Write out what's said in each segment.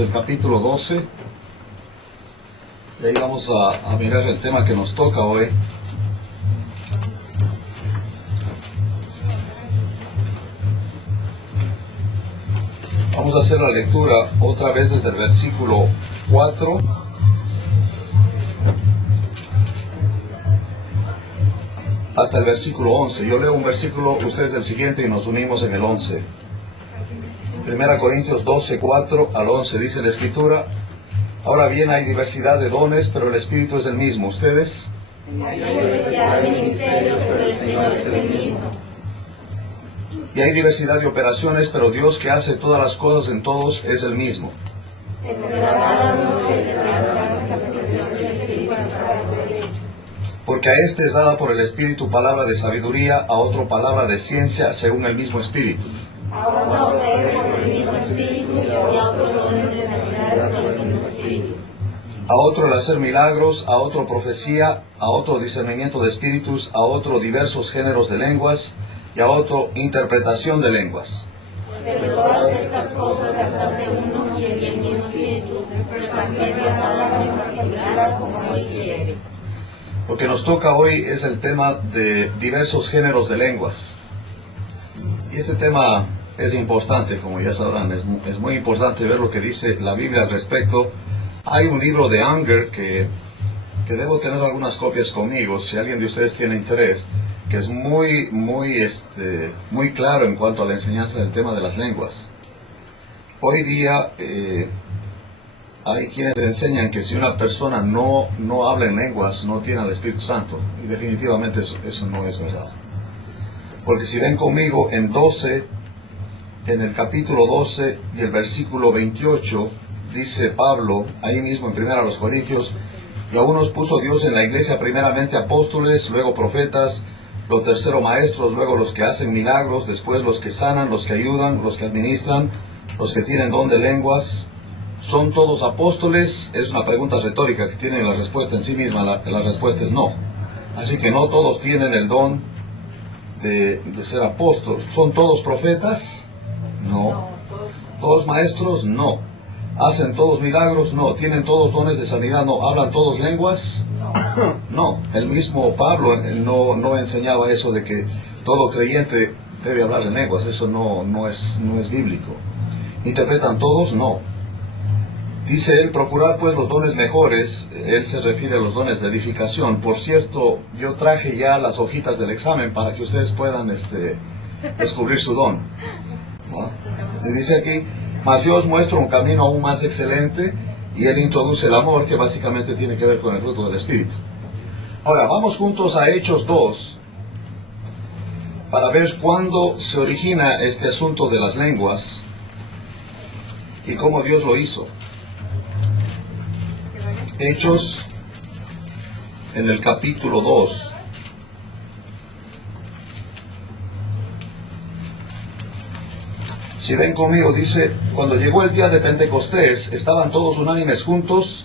del capítulo 12. Y ahí vamos a mirar el tema que nos toca hoy. Vamos a hacer la lectura otra vez desde el versículo 4 hasta el versículo 11. Yo leo un versículo, ustedes el siguiente, y nos unimos en el 11. 1 Corintios 12, 4 al 11 dice la Escritura: ahora bien, hay diversidad de dones, pero el Espíritu es el mismo. ¿Ustedes? Hay diversidad de ministerios, pero el Señor es el mismo. Y hay diversidad de operaciones, pero Dios, que hace todas las cosas en todos, es el mismo. Pero a cada uno le da la manifestación del Espíritu para el derecho. Porque a este es dada por el Espíritu palabra de sabiduría, a otro palabra de ciencia, según el mismo Espíritu. A otro fe por el mismo Espíritu, y a otros dones de sanidades por el mismo Espíritu. A otro el hacer milagros, a otro profecía, a otro discernimiento de espíritus, a otro diversos géneros de lenguas, y a otro interpretación de lenguas. Pero todas estas cosas las hace uno y el mismo Espíritu, repartiendo a cada uno en particular como Él quiere. Lo que nos toca hoy es el tema de diversos géneros de lenguas. Y este tema es importante, como ya sabrán, es muy importante ver lo que dice la Biblia al respecto. Hay un libro de Unger que debo tener algunas copias conmigo, si alguien de ustedes tiene interés, que es muy claro en cuanto a la enseñanza del tema de las lenguas. Hoy día hay quienes enseñan que si una persona no habla en lenguas, no tiene al Espíritu Santo, y definitivamente eso no es verdad. Porque si ven conmigo en el capítulo 12 y el versículo 28, dice Pablo, ahí mismo en 1 Corintios: y a unos puso Dios en la iglesia primeramente apóstoles, luego profetas, lo tercero maestros, luego los que hacen milagros, después los que sanan, los que ayudan, los que administran, los que tienen don de lenguas. ¿Son todos apóstoles? Es una pregunta retórica que tiene la respuesta en sí misma. La respuesta es no. Así que no todos tienen el don de ser apóstoles. ¿Son todos profetas? No. ¿Todos maestros? No. ¿Hacen todos milagros? No. ¿Tienen todos dones de sanidad? No. ¿Hablan todos lenguas? No. El mismo Pablo no enseñaba eso de que todo creyente debe hablar en lenguas. Eso no es bíblico. ¿Interpretan todos? No. Dice él: procurar pues los dones mejores. Él se refiere a los dones de edificación. Por cierto, yo traje ya las hojitas del examen para que ustedes puedan descubrir su don, ¿no? Y dice aquí: mas yo os muestro un camino aún más excelente. Y él introduce el amor, que básicamente tiene que ver con el fruto del Espíritu. Ahora, vamos juntos a Hechos 2, para ver cuándo se origina este asunto de las lenguas y cómo Dios lo hizo. Hechos, en el capítulo 2. Si ven conmigo, dice: cuando llegó el día de Pentecostés, estaban todos unánimes juntos,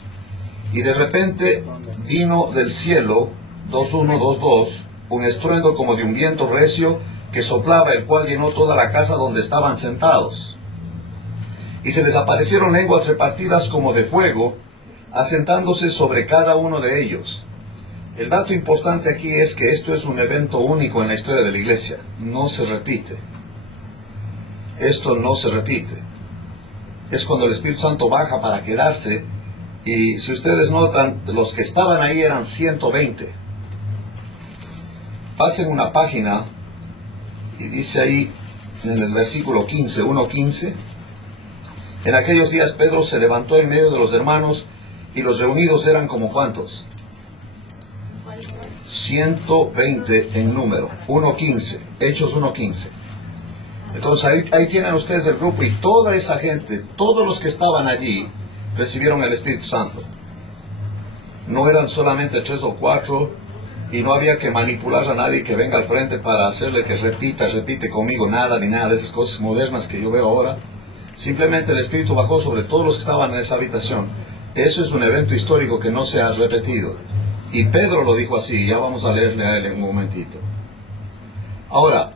y de repente vino del cielo, 2:1, 2:2, un estruendo como de un viento recio que soplaba, el cual llenó toda la casa donde estaban sentados. Y se les aparecieron lenguas repartidas como de fuego, asentándose sobre cada uno de ellos. El dato importante aquí es que esto es un evento único en la historia de la iglesia. No se repite. Esto no se repite. Es cuando el Espíritu Santo baja para quedarse. Y si ustedes notan, los que estaban ahí eran 120. Pasen una página y dice ahí en el versículo 15, 1:15: en aquellos días Pedro se levantó en medio de los hermanos, y los reunidos eran como ¿cuántos? 120 en número. 1:15, Hechos 1:15. Entonces ahí tienen ustedes el grupo, y toda esa gente, todos los que estaban allí, recibieron el Espíritu Santo. No eran solamente 3 o 4, y no había que manipular a nadie que venga al frente para hacerle que repite conmigo, nada ni nada de esas cosas modernas que yo veo ahora. Simplemente el Espíritu bajó sobre todos los que estaban en esa habitación. Eso es un evento histórico que no se ha repetido. Y Pedro lo dijo así, ya vamos a leerle a él en un momentito. Ahora,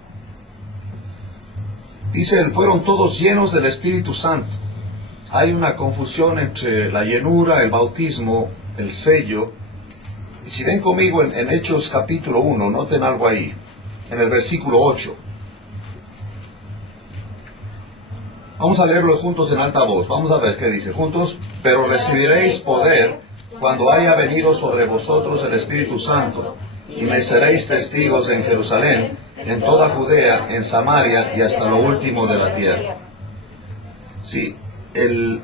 dice él: fueron todos llenos del Espíritu Santo, hay una confusión entre la llenura, el bautismo, el sello. Y si ven conmigo en Hechos capítulo 1, noten algo ahí, en el versículo 8. Vamos a leerlo juntos en alta voz. Vamos a ver qué dice. Juntos, pero recibiréis poder cuando haya venido sobre vosotros el Espíritu Santo, y me seréis testigos en Jerusalén, en toda Judea, en Samaria y hasta lo último de la tierra. Sí,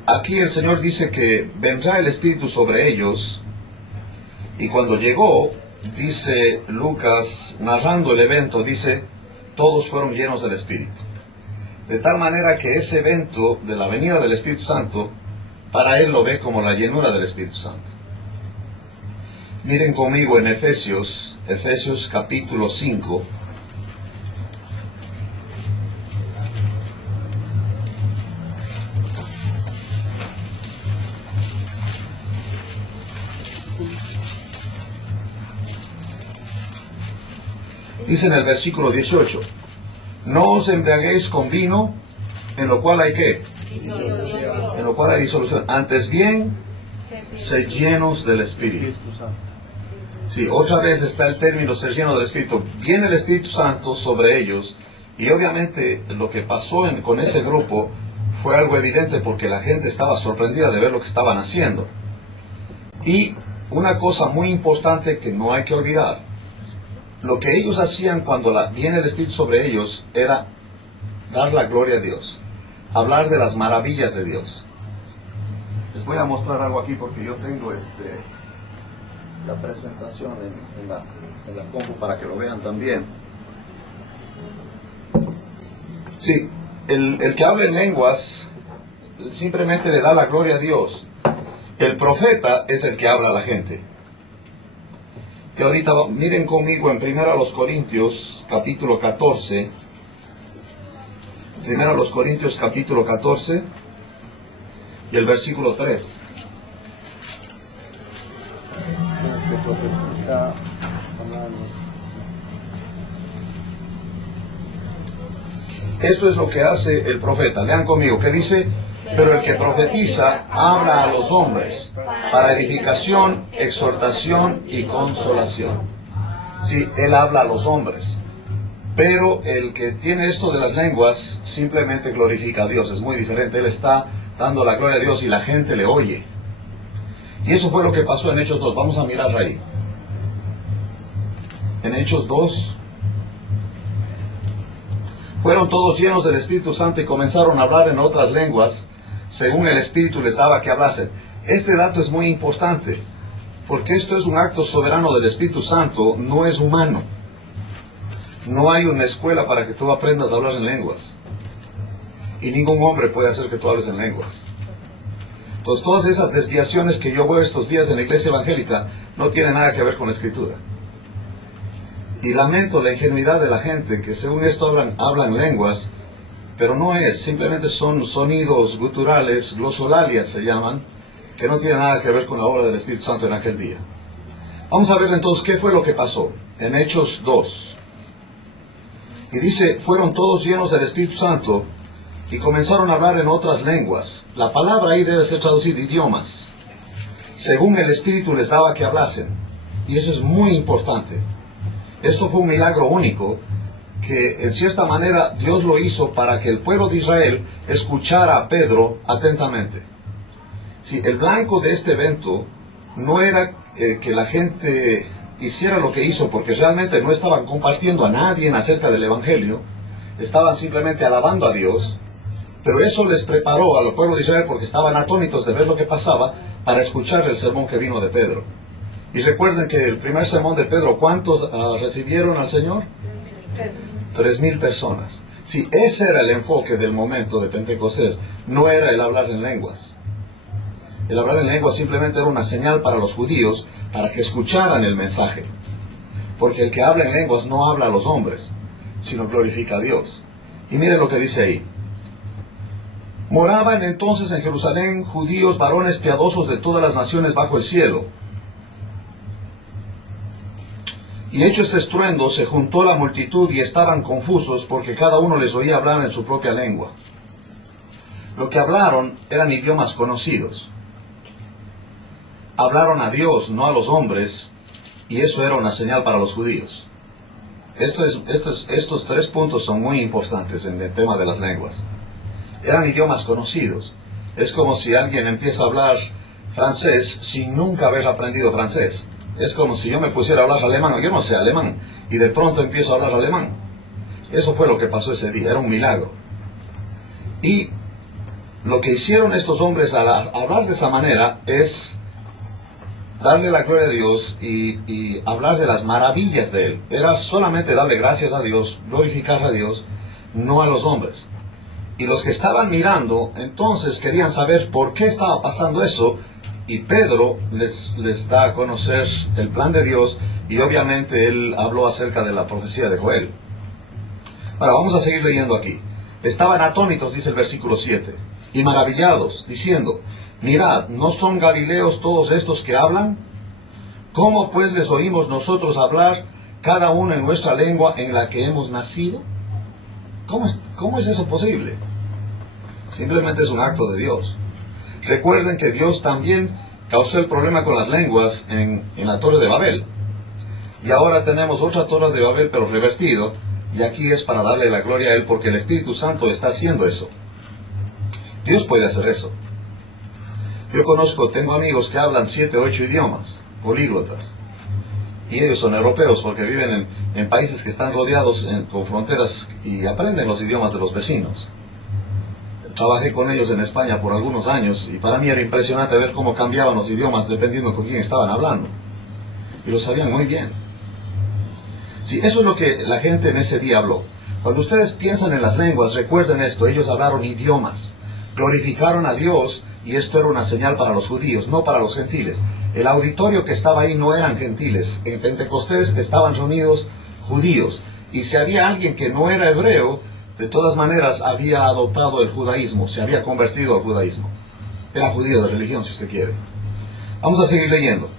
aquí el Señor dice que vendrá el Espíritu sobre ellos, y cuando llegó, dice Lucas, narrando el evento, dice, todos fueron llenos del Espíritu. De tal manera que ese evento de la venida del Espíritu Santo, para él lo ve como la llenura del Espíritu Santo. Miren conmigo en Efesios capítulo 5. Dice en el versículo 18, no os embriaguéis con vino, en lo cual hay ¿qué? En lo cual hay disolución. Antes bien, sed llenos del Espíritu. Sí, otra vez está el término ser lleno del Espíritu. Viene el Espíritu Santo sobre ellos, y obviamente lo que pasó con ese grupo fue algo evidente porque la gente estaba sorprendida de ver lo que estaban haciendo. Y una cosa muy importante que no hay que olvidar, lo que ellos hacían cuando viene el Espíritu sobre ellos era dar la gloria a Dios, hablar de las maravillas de Dios. Les voy a mostrar algo aquí porque yo tengo la presentación en la compu para que lo vean también. Sí, el que habla en lenguas simplemente le da la gloria a Dios. El profeta es el que habla a la gente. Que ahorita miren conmigo en 1 Corintios capítulo 14. 1 Corintios capítulo 14 y el versículo 3. Esto es lo que hace el profeta. Lean conmigo, ¿qué dice? Pero el que profetiza habla a los hombres para edificación, exhortación y consolación. Sí, él habla a los hombres. Pero el que tiene esto de las lenguas simplemente glorifica a Dios. Es muy diferente. Él está dando la gloria a Dios y la gente le oye. Y eso fue lo que pasó en Hechos 2. Vamos a mirar ahí. En Hechos 2. Fueron todos llenos del Espíritu Santo y comenzaron a hablar en otras lenguas, según el Espíritu les daba que hablasen. Este dato es muy importante, porque esto es un acto soberano del Espíritu Santo, no es humano. No hay una escuela para que tú aprendas a hablar en lenguas. Y ningún hombre puede hacer que tú hables en lenguas. Entonces, todas esas desviaciones que yo veo estos días en la iglesia evangélica no tienen nada que ver con la Escritura. Y lamento la ingenuidad de la gente que según esto hablan lenguas, pero no es, simplemente son sonidos guturales, glosolalias se llaman, que no tienen nada que ver con la obra del Espíritu Santo en aquel día. Vamos a ver entonces qué fue lo que pasó en Hechos 2. Y dice, fueron todos llenos del Espíritu Santo y comenzaron a hablar en otras lenguas. La palabra ahí debe ser traducida idiomas, según el Espíritu les daba que hablasen. Y eso es muy importante. Esto fue un milagro único que en cierta manera Dios lo hizo para que el pueblo de Israel escuchara a Pedro atentamente. Sí, el blanco de este evento no era que la gente hiciera lo que hizo, porque realmente no estaban compartiendo a nadie acerca del Evangelio, estaban simplemente alabando a Dios, pero eso les preparó al pueblo de Israel porque estaban atónitos de ver lo que pasaba para escuchar el sermón que vino de Pedro. Y recuerden que el primer sermón de Pedro, ¿cuántos recibieron al Señor? 3,000 personas. Sí, ese era el enfoque del momento de Pentecostés, no era el hablar en lenguas. El hablar en lenguas simplemente era una señal para los judíos, para que escucharan el mensaje. Porque el que habla en lenguas no habla a los hombres, sino glorifica a Dios. Y miren lo que dice ahí. Moraban entonces en Jerusalén judíos, varones piadosos de todas las naciones bajo el cielo. Y hecho este estruendo, se juntó la multitud y estaban confusos porque cada uno les oía hablar en su propia lengua. Lo que hablaron eran idiomas conocidos. Hablaron a Dios, no a los hombres, y eso era una señal para los judíos. Estos 3 puntos son muy importantes en el tema de las lenguas. Eran idiomas conocidos. Es como si alguien empieza a hablar francés sin nunca haber aprendido francés. Es como si yo me pusiera a hablar alemán, yo no sé alemán, y de pronto empiezo a hablar alemán. Eso fue lo que pasó ese día, era un milagro. Y lo que hicieron estos hombres al hablar de esa manera es darle la gloria a Dios y hablar de las maravillas de Él. Era solamente darle gracias a Dios, glorificar a Dios, no a los hombres. Y los que estaban mirando, entonces querían saber por qué estaba pasando eso, y Pedro les da a conocer el plan de Dios, y obviamente él habló acerca de la profecía de Joel. Ahora vamos a seguir leyendo aquí. Estaban atónitos, dice el versículo 7, y maravillados, diciendo: mirad, ¿no son galileos todos estos que hablan? ¿Cómo pues les oímos nosotros hablar, cada uno en nuestra lengua en la que hemos nacido? ¿Cómo es eso posible? Simplemente es un acto de Dios. Recuerden que Dios también causó el problema con las lenguas en la Torre de Babel. Y ahora tenemos otra Torre de Babel, pero revertido, y aquí es para darle la gloria a Él, porque el Espíritu Santo está haciendo eso. Dios puede hacer eso. Yo tengo amigos que hablan 7, 8 idiomas, políglotas. Y ellos son europeos porque viven en países que están rodeados con fronteras y aprenden los idiomas de los vecinos. Trabajé con ellos en España por algunos años y para mí era impresionante ver cómo cambiaban los idiomas dependiendo con quién estaban hablando. Y lo sabían muy bien. Sí, eso es lo que la gente en ese día habló. Cuando ustedes piensan en las lenguas, recuerden esto: ellos hablaron idiomas, glorificaron a Dios, y esto era una señal para los judíos, no para los gentiles. El auditorio que estaba ahí no eran gentiles. En Pentecostés estaban reunidos judíos. Y si había alguien que no era hebreo, de todas maneras había adoptado el judaísmo, se había convertido al judaísmo. Era judío de religión, si usted quiere. Vamos a seguir leyendo.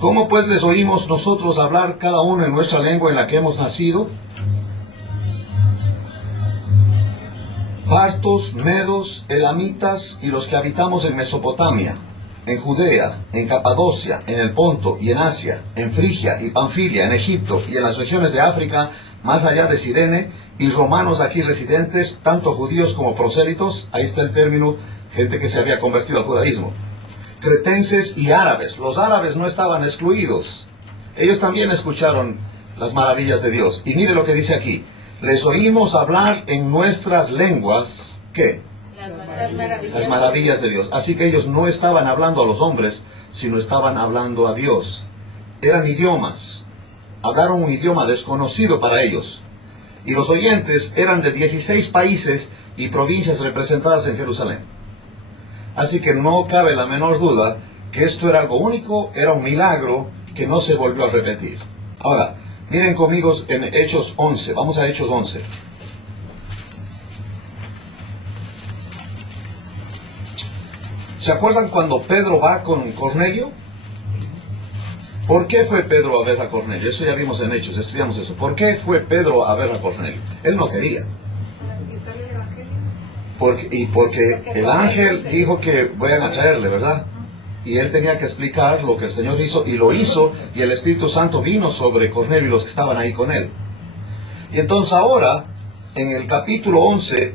¿Cómo pues les oímos nosotros hablar cada uno en nuestra lengua en la que hemos nacido? Partos, medos, elamitas y los que habitamos en Mesopotamia, en Judea, en Capadocia, en el Ponto y en Asia, en Frigia y Panfilia, en Egipto y en las regiones de África, más allá de Cirene, y romanos aquí residentes, tanto judíos como prosélitos, ahí está el término, gente que se había convertido al judaísmo, cretenses y árabes. Los árabes no estaban excluidos, ellos también escucharon las maravillas de Dios. Y mire lo que dice aquí: les oímos hablar en nuestras lenguas, ¿qué? Las maravillas de Dios. Así que ellos no estaban hablando a los hombres, sino estaban hablando a Dios. Eran idiomas. Hablaron un idioma desconocido para ellos. Y los oyentes eran de 16 países y provincias representadas en Jerusalén. Así que no cabe la menor duda que esto era algo único, era un milagro que no se volvió a repetir. Ahora, miren conmigo en Hechos 11. Vamos a Hechos 11. ¿Se acuerdan cuando Pedro va con Cornelio? ¿Por qué fue Pedro a ver a Cornelio? Eso ya vimos en Hechos, estudiamos eso. ¿Por qué fue Pedro a ver a Cornelio? Él no quería. Porque el ángel dijo que vayan a traerle, ¿verdad? Y él tenía que explicar lo que el Señor hizo, y lo hizo, y el Espíritu Santo vino sobre Cornelio y los que estaban ahí con él. Y entonces ahora, en el capítulo 11,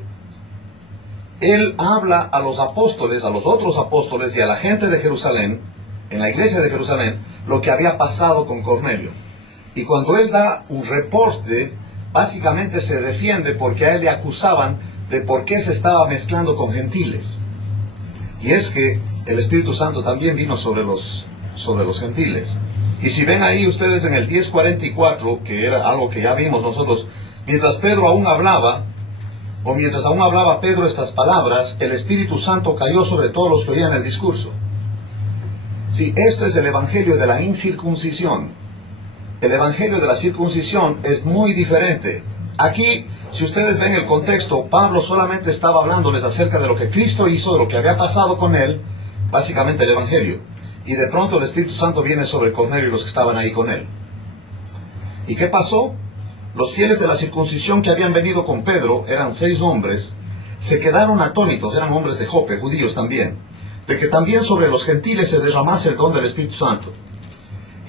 él habla a los apóstoles, a los otros apóstoles y a la gente de Jerusalén, en la iglesia de Jerusalén, lo que había pasado con Cornelio. Y cuando él da un reporte, básicamente se defiende porque a él le acusaban de por qué se estaba mezclando con gentiles. Y es que el Espíritu Santo también vino sobre los gentiles. Y si ven ahí ustedes en el 10:44, que era algo que ya vimos nosotros, mientras Pedro aún hablaba, o mientras aún hablaba Pedro estas palabras, el Espíritu Santo cayó sobre todos los que oían el discurso. Sí, esto es el evangelio de la incircuncisión. El evangelio de la circuncisión es muy diferente. Aquí, si ustedes ven el contexto, Pablo solamente estaba hablándoles acerca de lo que Cristo hizo, de lo que había pasado con él, básicamente el evangelio. Y de pronto el Espíritu Santo viene sobre Cornelio y los que estaban ahí con él. ¿Y qué pasó? Los fieles de la circuncisión que habían venido con Pedro, eran 6 hombres, se quedaron atónitos, eran hombres de Jope, judíos también, de que también sobre los gentiles se derramase el don del Espíritu Santo.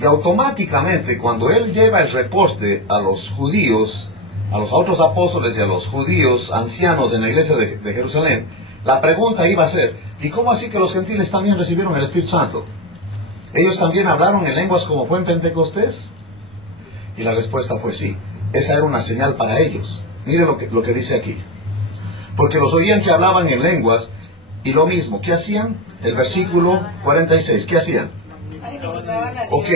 Y automáticamente, cuando él lleva el reporte a los judíos, a los otros apóstoles y a los judíos ancianos en la iglesia de Jerusalén, la pregunta iba a ser, ¿y cómo así que los gentiles también recibieron el Espíritu Santo? ¿Ellos también hablaron en lenguas como fue en Pentecostés? Y la respuesta fue sí. Esa era una señal para ellos. Mire lo que dice aquí. Porque los oían que hablaban en lenguas, y lo mismo, ¿qué hacían? El versículo 46, ¿qué hacían? Ok,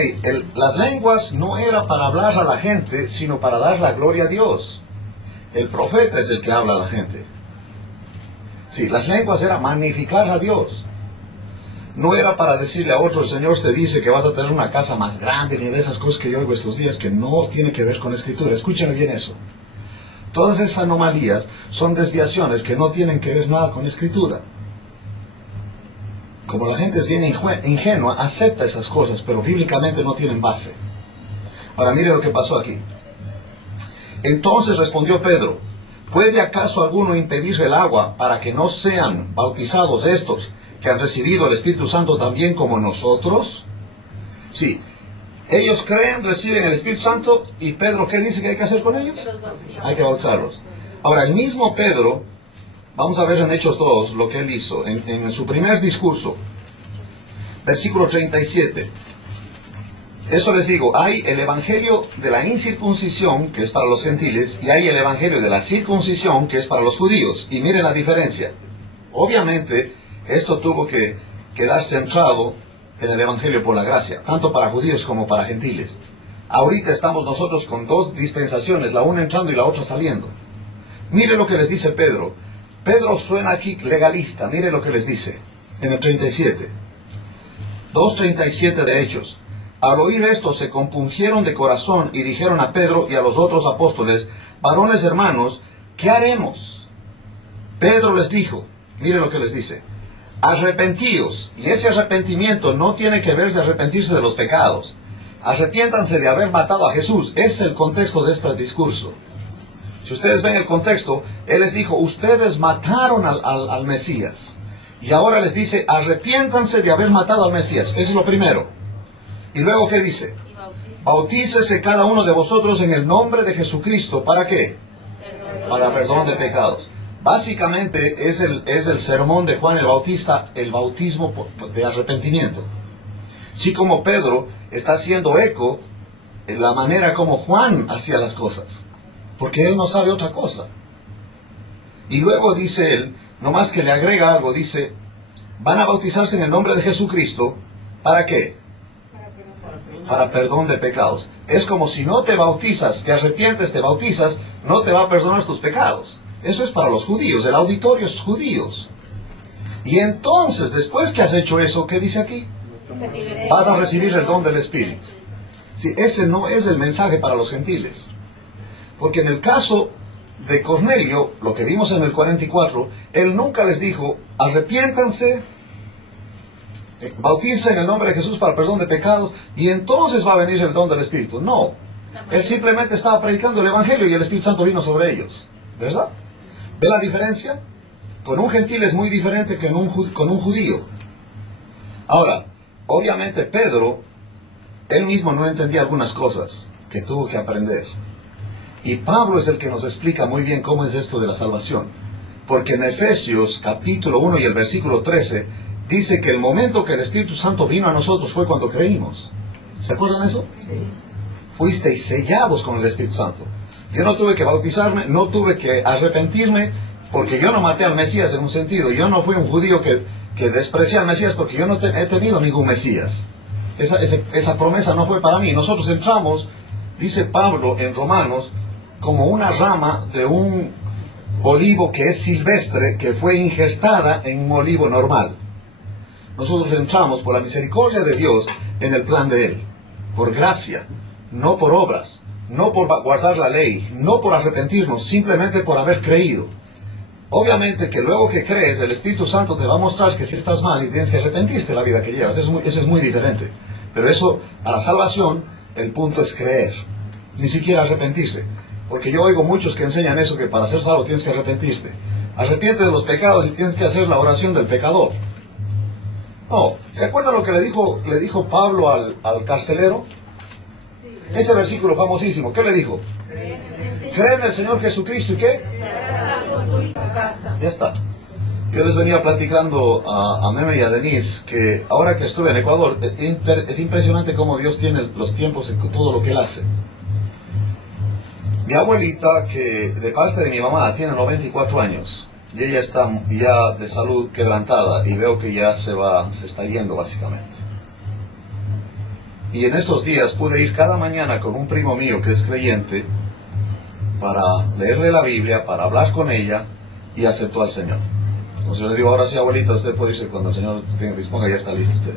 las lenguas no era para hablar a la gente, sino para dar la gloria a Dios. El profeta es el que habla a la gente. Sí, las lenguas era magnificar a Dios. No era para decirle a otro, el Señor te dice que vas a tener una casa más grande, ni de esas cosas que yo oigo estos días que no tiene que ver con Escritura. Escúchenme bien eso. Todas esas anomalías son desviaciones que no tienen que ver nada con Escritura. Como la gente es bien ingenua, acepta esas cosas, pero bíblicamente no tienen base. Ahora mire lo que pasó aquí. Entonces respondió Pedro, ¿puede acaso alguno impedir el agua para que no sean bautizados estos que han recibido el Espíritu Santo también como nosotros? Sí, ellos creen, reciben el Espíritu Santo, y Pedro, ¿qué dice que hay que hacer con ellos? Hay que bautizarlos. Ahora, el mismo Pedro, vamos a ver en Hechos 2 lo que él hizo, en su primer discurso, versículo 37. Eso les digo, hay el evangelio de la incircuncisión, que es para los gentiles, y hay el evangelio de la circuncisión, que es para los judíos. Y miren la diferencia. Obviamente, esto tuvo que quedar centrado en el evangelio por la gracia, tanto para judíos como para gentiles. Ahorita estamos nosotros con dos dispensaciones, la una entrando y la otra saliendo. Mire lo que les dice Pedro. Pedro suena aquí legalista, mire lo que les dice en el 37. 2:37 de Hechos. Al oír esto se compungieron de corazón y dijeron a Pedro y a los otros apóstoles, varones hermanos, ¿qué haremos? Pedro les dijo, mire lo que les dice, arrepentíos, y ese arrepentimiento no tiene que ver de arrepentirse de los pecados. Arrepiéntanse de haber matado a Jesús. Ese es el contexto de este discurso. Si ustedes ven el contexto, él les dijo, ustedes mataron al Mesías. Y ahora les dice, arrepiéntanse de haber matado al Mesías. Eso es lo primero. Y luego, ¿qué dice? Bautícese cada uno de vosotros en el nombre de Jesucristo. ¿Para qué? Para perdón de pecados. Básicamente es el sermón de Juan el Bautista, el bautismo de arrepentimiento. Sí, como Pedro está haciendo eco en la manera como Juan hacía las cosas, porque él no sabe otra cosa. Y luego dice él, nomás que le agrega algo, dice, van a bautizarse en el nombre de Jesucristo, ¿para qué? Para perdón de pecados. Es como si no te bautizas, te arrepientes, te bautizas, no te va a perdonar tus pecados. Eso es para los judíos, el auditorio es judíos. Y entonces, después que has hecho eso, ¿qué dice aquí? Vas a recibir el don del Espíritu. Sí, ese no es el mensaje para los gentiles. Porque en el caso de Cornelio, lo que vimos en el 44, él nunca les dijo, arrepiéntanse, bautícense en el nombre de Jesús para perdón de pecados, y entonces va a venir el don del Espíritu. No, él simplemente estaba predicando el Evangelio y el Espíritu Santo vino sobre ellos. ¿Verdad? ¿Ve la diferencia? Con un gentil es muy diferente que con un judío. Ahora, obviamente Pedro, él mismo no entendía algunas cosas que tuvo que aprender. Y Pablo es el que nos explica muy bien cómo es esto de la salvación. Porque en Efesios capítulo 1 y el versículo 13, dice que el momento que el Espíritu Santo vino a nosotros fue cuando creímos. ¿Se acuerdan de eso? Sí. Fuisteis sellados con el Espíritu Santo. Yo no tuve que bautizarme, no tuve que arrepentirme, porque yo no maté al Mesías en un sentido. Yo no fui un judío que desprecié al Mesías, porque yo no he tenido ningún Mesías. Esa promesa no fue para mí. Nosotros entramos, dice Pablo en Romanos, como una rama de un olivo que es silvestre, que fue injertada en un olivo normal. Nosotros entramos por la misericordia de Dios en el plan de Él, por gracia, no por obras, no por guardar la ley, no por arrepentirnos, simplemente por haber creído. Obviamente que luego que crees, el Espíritu Santo te va a mostrar que si estás mal y tienes que arrepentirte de la vida que llevas. Eso es muy diferente. Pero eso, a la salvación, el punto es creer, ni siquiera arrepentirse. Porque yo oigo muchos que enseñan eso, que para ser salvo tienes que arrepentirte. arrepiente de los pecados y tienes que hacer la oración del pecador. No, ¿se acuerda lo que le dijo Pablo al carcelero? Ese versículo famosísimo, ¿qué le dijo? Cree en el Señor Jesucristo y ¿qué? Ya está. Yo les venía platicando a Meme y a Denise que ahora que estuve en Ecuador, es impresionante cómo Dios tiene los tiempos en todo lo que Él hace. Mi abuelita, que de parte de mi mamá tiene 94 años, y ella está ya de salud quebrantada, y veo que ya se está yendo básicamente. Y en estos días pude ir cada mañana con un primo mío que es creyente, para leerle la Biblia, para hablar con ella, y aceptó al Señor. Entonces yo le digo, ahora sí, abuelita, usted puede irse cuando el Señor disponga, ya está listo usted.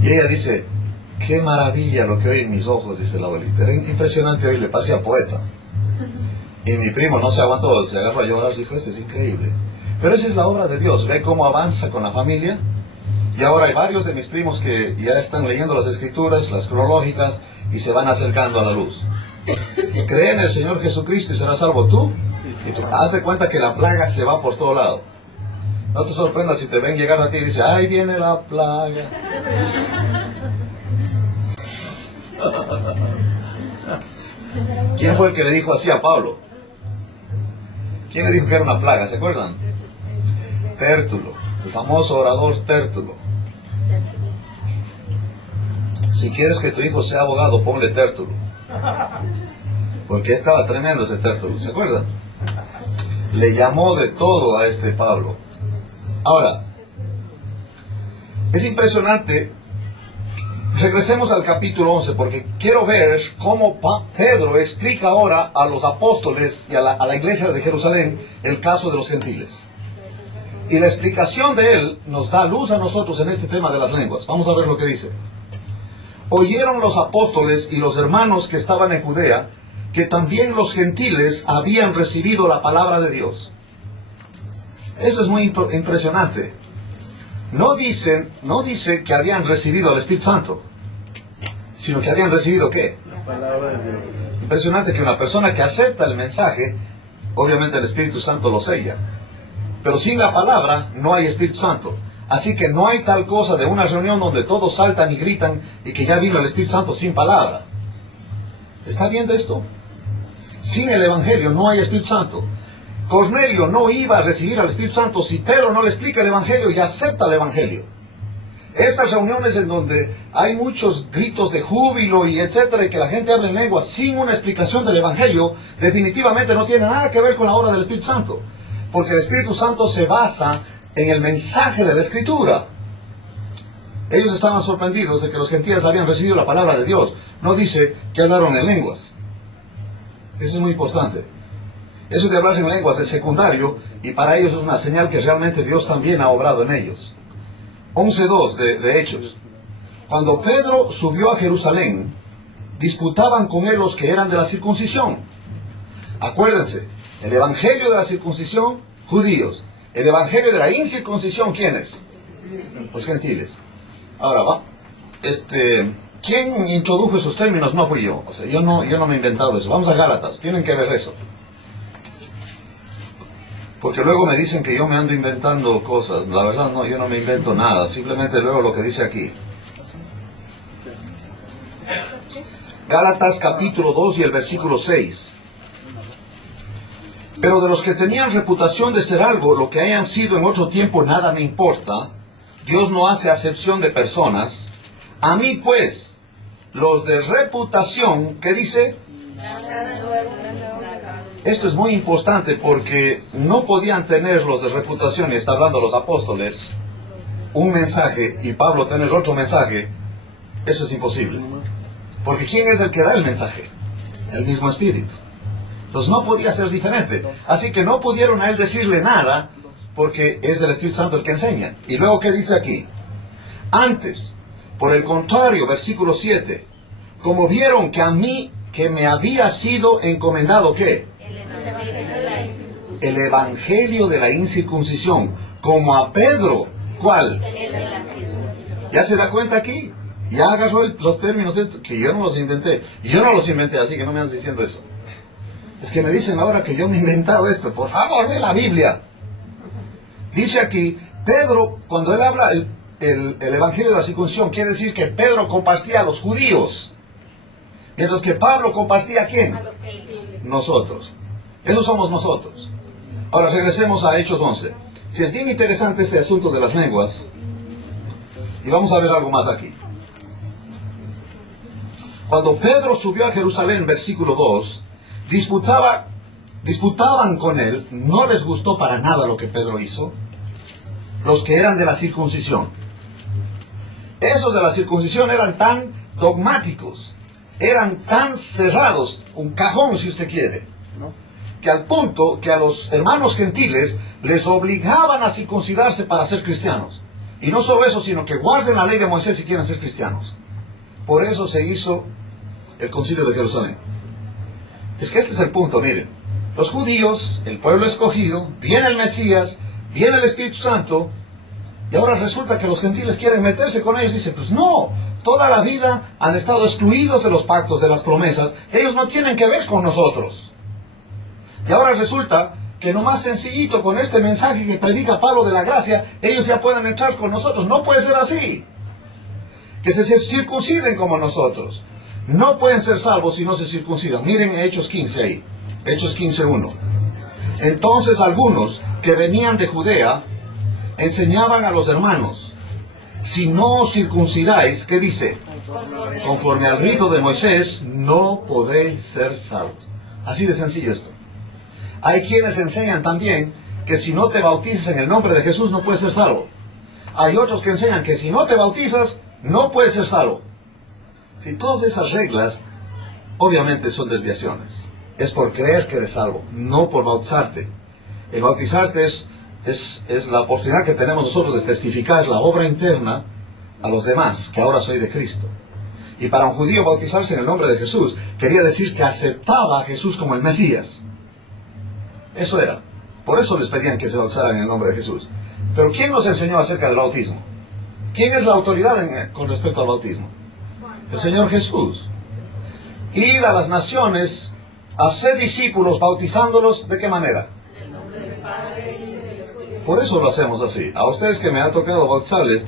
Y ella dice, qué maravilla lo que oí en mis ojos, dice la abuelita. Era impresionante oírle, parecía poeta. Y mi primo no se aguantó, se agarró a llorar, dijo, esto es increíble. Pero esa es la obra de Dios, ve cómo avanza con la familia. Y ahora hay varios de mis primos que ya están leyendo las escrituras, las cronológicas, y se van acercando a la luz. Cree en el Señor Jesucristo y serás salvo tú. Y tú haz de cuenta que la plaga se va por todo lado. No te sorprendas si te ven llegar a ti y dice, ¡ay, viene la plaga! ¿Quién fue el que le dijo así a Pablo? ¿Quién le dijo que era una plaga? ¿Se acuerdan? Tértulo, el famoso orador Tértulo. Si quieres que tu hijo sea abogado, ponle Tértulo. Porque estaba tremendo ese Tértulo, ¿se acuerdan? Le llamó de todo a este Pablo. Ahora, es impresionante. Regresemos al capítulo 11, porque quiero ver cómo Pedro explica ahora a los apóstoles y a la iglesia de Jerusalén el caso de los gentiles. Y la explicación de él nos da luz a nosotros en este tema de las lenguas. Vamos a ver lo que dice. Oyeron los apóstoles y los hermanos que estaban en Judea que también los gentiles habían recibido la palabra de Dios. Eso es muy impresionante. No dice que habían recibido al Espíritu Santo, sino que habían recibido ¿qué? La palabra de Dios. Impresionante que una persona que acepta el mensaje, obviamente el Espíritu Santo lo sella. Pero sin la palabra no hay Espíritu Santo. Así que no hay tal cosa de una reunión donde todos saltan y gritan y que ya vino el Espíritu Santo sin palabra. ¿Está viendo esto? Sin el Evangelio no hay Espíritu Santo. Cornelio no iba a recibir al Espíritu Santo si Pedro no le explica el Evangelio y acepta el Evangelio. Estas reuniones en donde hay muchos gritos de júbilo y etcétera, y que la gente habla en lengua sin una explicación del Evangelio, definitivamente no tiene nada que ver con la obra del Espíritu Santo. Porque el Espíritu Santo se basa en el mensaje de la Escritura. Ellos estaban sorprendidos de que los gentiles habían recibido la palabra de Dios. No dice que hablaron en lenguas. Eso es muy importante. Eso de hablar en lenguas es secundario, y para ellos es una señal que realmente Dios también ha obrado en ellos. 11.2 de Hechos. Cuando Pedro subió a Jerusalén, disputaban con él los que eran de la circuncisión. Acuérdense, el evangelio de la circuncisión, judíos. El evangelio de la incircuncisión, ¿quiénes? Los gentiles. Ahora va. ¿Quién introdujo esos términos? No fui yo. O sea, yo no me he inventado eso. Vamos a Gálatas, tienen que ver eso. Porque luego me dicen que yo me ando inventando cosas. La verdad no, yo no me invento nada. Simplemente leo lo que dice aquí. Gálatas capítulo 2 y el versículo 6. Pero de los que tenían reputación de ser algo, lo que hayan sido en otro tiempo, nada me importa. Dios no hace acepción de personas. A mí pues, los de reputación, ¿qué dice? Esto es muy importante porque no podían tener los de reputación, y está hablando los apóstoles, un mensaje y Pablo tener otro mensaje. Eso es imposible. Porque ¿quién es el que da el mensaje? El mismo Espíritu. Entonces no podía ser diferente. Así que no pudieron a él decirle nada porque es el Espíritu Santo el que enseña. Y luego, ¿qué dice aquí? Antes, por el contrario, versículo 7, como vieron que a mí, que me había sido encomendado, ¿qué? El evangelio de la incircuncisión, como a Pedro. ¿Cuál? ¿Ya se da cuenta aquí? Ya agarró los términos estos, que yo no los inventé. Yo no los inventé, así que no me andes diciendo eso. Es que me dicen ahora que yo me he inventado esto. Por favor, lee la Biblia. Dice aquí, Pedro, cuando él habla el Evangelio de la circuncisión, quiere decir que Pedro compartía a los judíos. Mientras que Pablo compartía ¿a quién? A los gentiles. Nosotros. Esos somos nosotros. Ahora regresemos a Hechos 11. Si es bien interesante este asunto de las lenguas, y vamos a ver algo más aquí. Cuando Pedro subió a Jerusalén, versículo 2, disputaban con él, no les gustó para nada lo que Pedro hizo, los que eran de la circuncisión. Esos de la circuncisión eran tan dogmáticos, eran tan cerrados, un cajón si usted quiere, ¿no? Que al punto que a los hermanos gentiles les obligaban a circuncidarse para ser cristianos. Y no solo eso, sino que guarden la ley de Moisés si quieren ser cristianos. Por eso se hizo el concilio de Jerusalén. Es que este es el punto, miren. Los judíos, el pueblo escogido, viene el Mesías, viene el Espíritu Santo, y ahora resulta que los gentiles quieren meterse con ellos. Dicen, pues no, toda la vida han estado excluidos de los pactos, de las promesas. Ellos no tienen que ver con nosotros. Y ahora resulta que nomás sencillito con este mensaje que predica Pablo de la gracia, ellos ya pueden entrar con nosotros. No puede ser así. Que se circunciden como nosotros. No pueden ser salvos si no se circuncidan. Miren Hechos 15 ahí. Hechos 15:1. Entonces algunos que venían de Judea enseñaban a los hermanos, si no os circuncidáis, ¿qué dice? Conforme al rito de Moisés, no podéis ser salvos. Así de sencillo esto. Hay quienes enseñan también que si no te bautizas en el nombre de Jesús no puedes ser salvo. Hay otros que enseñan que si no te bautizas no puedes ser salvo. Si todas esas reglas obviamente son desviaciones. Es por creer que eres salvo, no por bautizarte. El bautizarte es la oportunidad que tenemos nosotros de testificar la obra interna a los demás, que ahora soy de Cristo. Y para un judío bautizarse en el nombre de Jesús quería decir que aceptaba a Jesús como el Mesías. Eso era. Por eso les pedían que se bautizaran en el nombre de Jesús. Pero ¿quién nos enseñó acerca del bautismo? ¿Quién es la autoridad con respecto al bautismo? El Señor Jesús. Ir a las naciones a ser discípulos, bautizándolos, ¿de qué manera? Por eso lo hacemos así. A ustedes que me ha tocado bautizarles,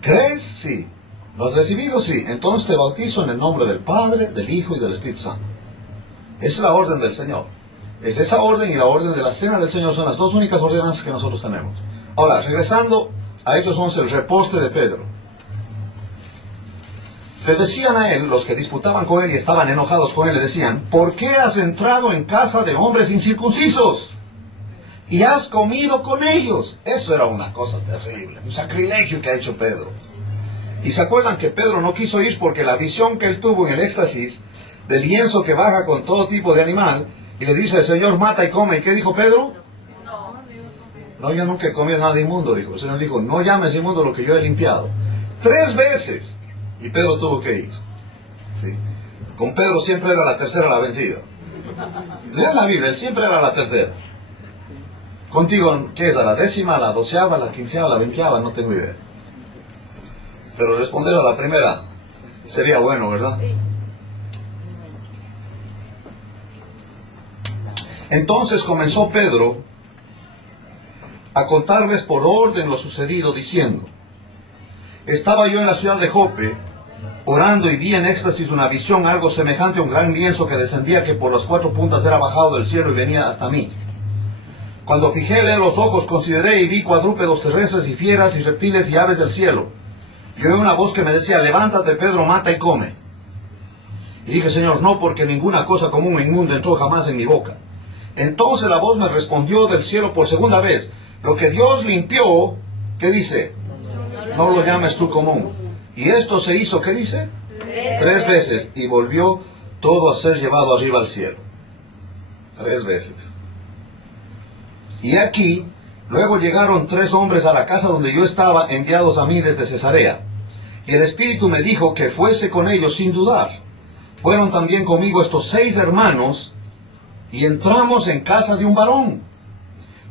¿crees? Sí. ¿Lo has recibido? Sí. Entonces te bautizo en el nombre del Padre, del Hijo y del Espíritu Santo. Esa es la orden del Señor. Es esa orden y la orden de la cena del Señor son las dos únicas ordenanzas que nosotros tenemos. Ahora, regresando a Hechos 11, el reposte de Pedro. Le decían a él, los que disputaban con él y estaban enojados con él, le decían, ¿por qué has entrado en casa de hombres incircuncisos? Y has comido con ellos. Eso era una cosa terrible, un sacrilegio que ha hecho Pedro. Y se acuerdan que Pedro no quiso ir porque la visión que él tuvo en el éxtasis del lienzo que baja con todo tipo de animal, y le dice, el Señor mata y come. ¿Y qué dijo Pedro? No, yo nunca he comido nada inmundo, dijo. El Señor dijo, no llames inmundo lo que yo he limpiado. 3 veces. Y Pedro tuvo que ir. ¿Sí? Con Pedro siempre era la tercera la vencida. Lean la Biblia, él siempre era la tercera. Contigo, ¿qué es? ¿A la 10ª, a la 12ª, a la 15ª, a la 20ª? No tengo idea. Pero responder a la primera sería bueno, ¿verdad? Entonces comenzó Pedro a contarles por orden lo sucedido, diciendo, estaba yo en la ciudad de Jope, orando, y vi en éxtasis una visión algo semejante a un gran lienzo que descendía, que por las 4 puntas era bajado del cielo y venía hasta mí. Cuando fijéle los ojos, consideré y vi cuadrúpedos terrestres y fieras y reptiles y aves del cielo. Y oí una voz que me decía, levántate, Pedro, mata y come. Y dije, Señor, no, porque ninguna cosa común o inmunda entró jamás en mi boca. Entonces la voz me respondió del cielo por segunda vez, lo que Dios limpió, ¿qué dice? No lo llames tú común. Y esto se hizo, ¿qué dice? 3 veces, y volvió todo a ser llevado arriba al cielo. 3 veces. Y aquí, luego llegaron 3 hombres a la casa donde yo estaba, enviados a mí desde Cesarea. Y el Espíritu me dijo que fuese con ellos sin dudar. Fueron también conmigo estos 6 hermanos, y entramos en casa de un varón,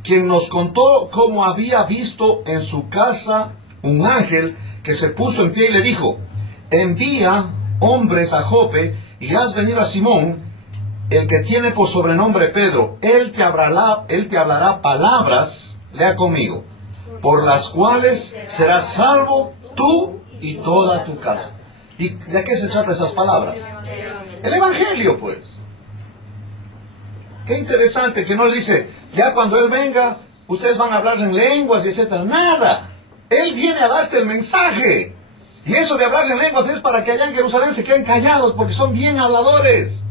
quien nos contó cómo había visto en su casa un ángel que se puso en pie y le dijo, envía hombres a Jope y haz venir a Simón, el que tiene por sobrenombre Pedro, él te hablará palabras, lea conmigo, por las cuales serás salvo tú y toda tu casa. ¿Y de qué se trata esas palabras? El Evangelio, pues. Qué interesante que no le dice, ya cuando Él venga, ustedes van a hablar en lenguas, y etcétera. Nada. Él viene a darte el mensaje. Y eso de hablar en lenguas es para que allá en Jerusalén se queden callados, porque son bien habladores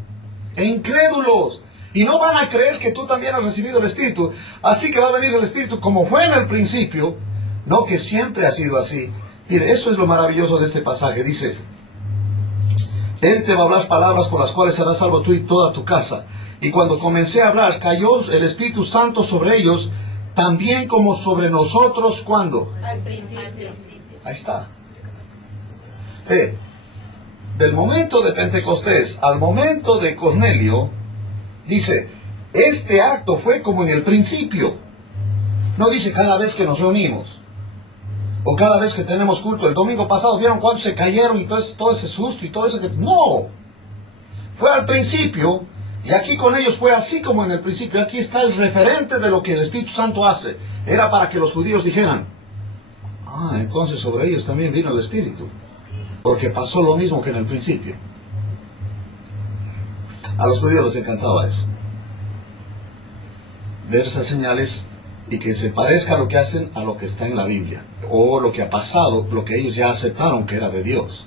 e incrédulos. Y no van a creer que tú también has recibido el Espíritu. Así que va a venir el Espíritu como fue en el principio, no que siempre ha sido así. Mire, eso es lo maravilloso de este pasaje. Dice, Él te va a hablar palabras por las cuales serás salvo tú y toda tu casa. Y cuando comencé a hablar, cayó el Espíritu Santo sobre ellos, también como sobre nosotros, ¿cuándo? Al principio. Ahí está. Del momento de Pentecostés al momento de Cornelio, dice, este acto fue como en el principio. No dice cada vez que nos reunimos, o cada vez que tenemos culto. El domingo pasado, ¿vieron cuántos se cayeron y todo ese susto y todo eso? No, fue al principio, y aquí con ellos fue así como en el principio. Aquí está el referente de lo que el Espíritu Santo hace. Era para que los judíos dijeran, entonces sobre ellos también vino el Espíritu, porque pasó lo mismo que en el principio. A los judíos les encantaba eso, ver esas señales y que se parezca lo que hacen a lo que está en la Biblia, o lo que ha pasado, lo que ellos ya aceptaron que era de Dios,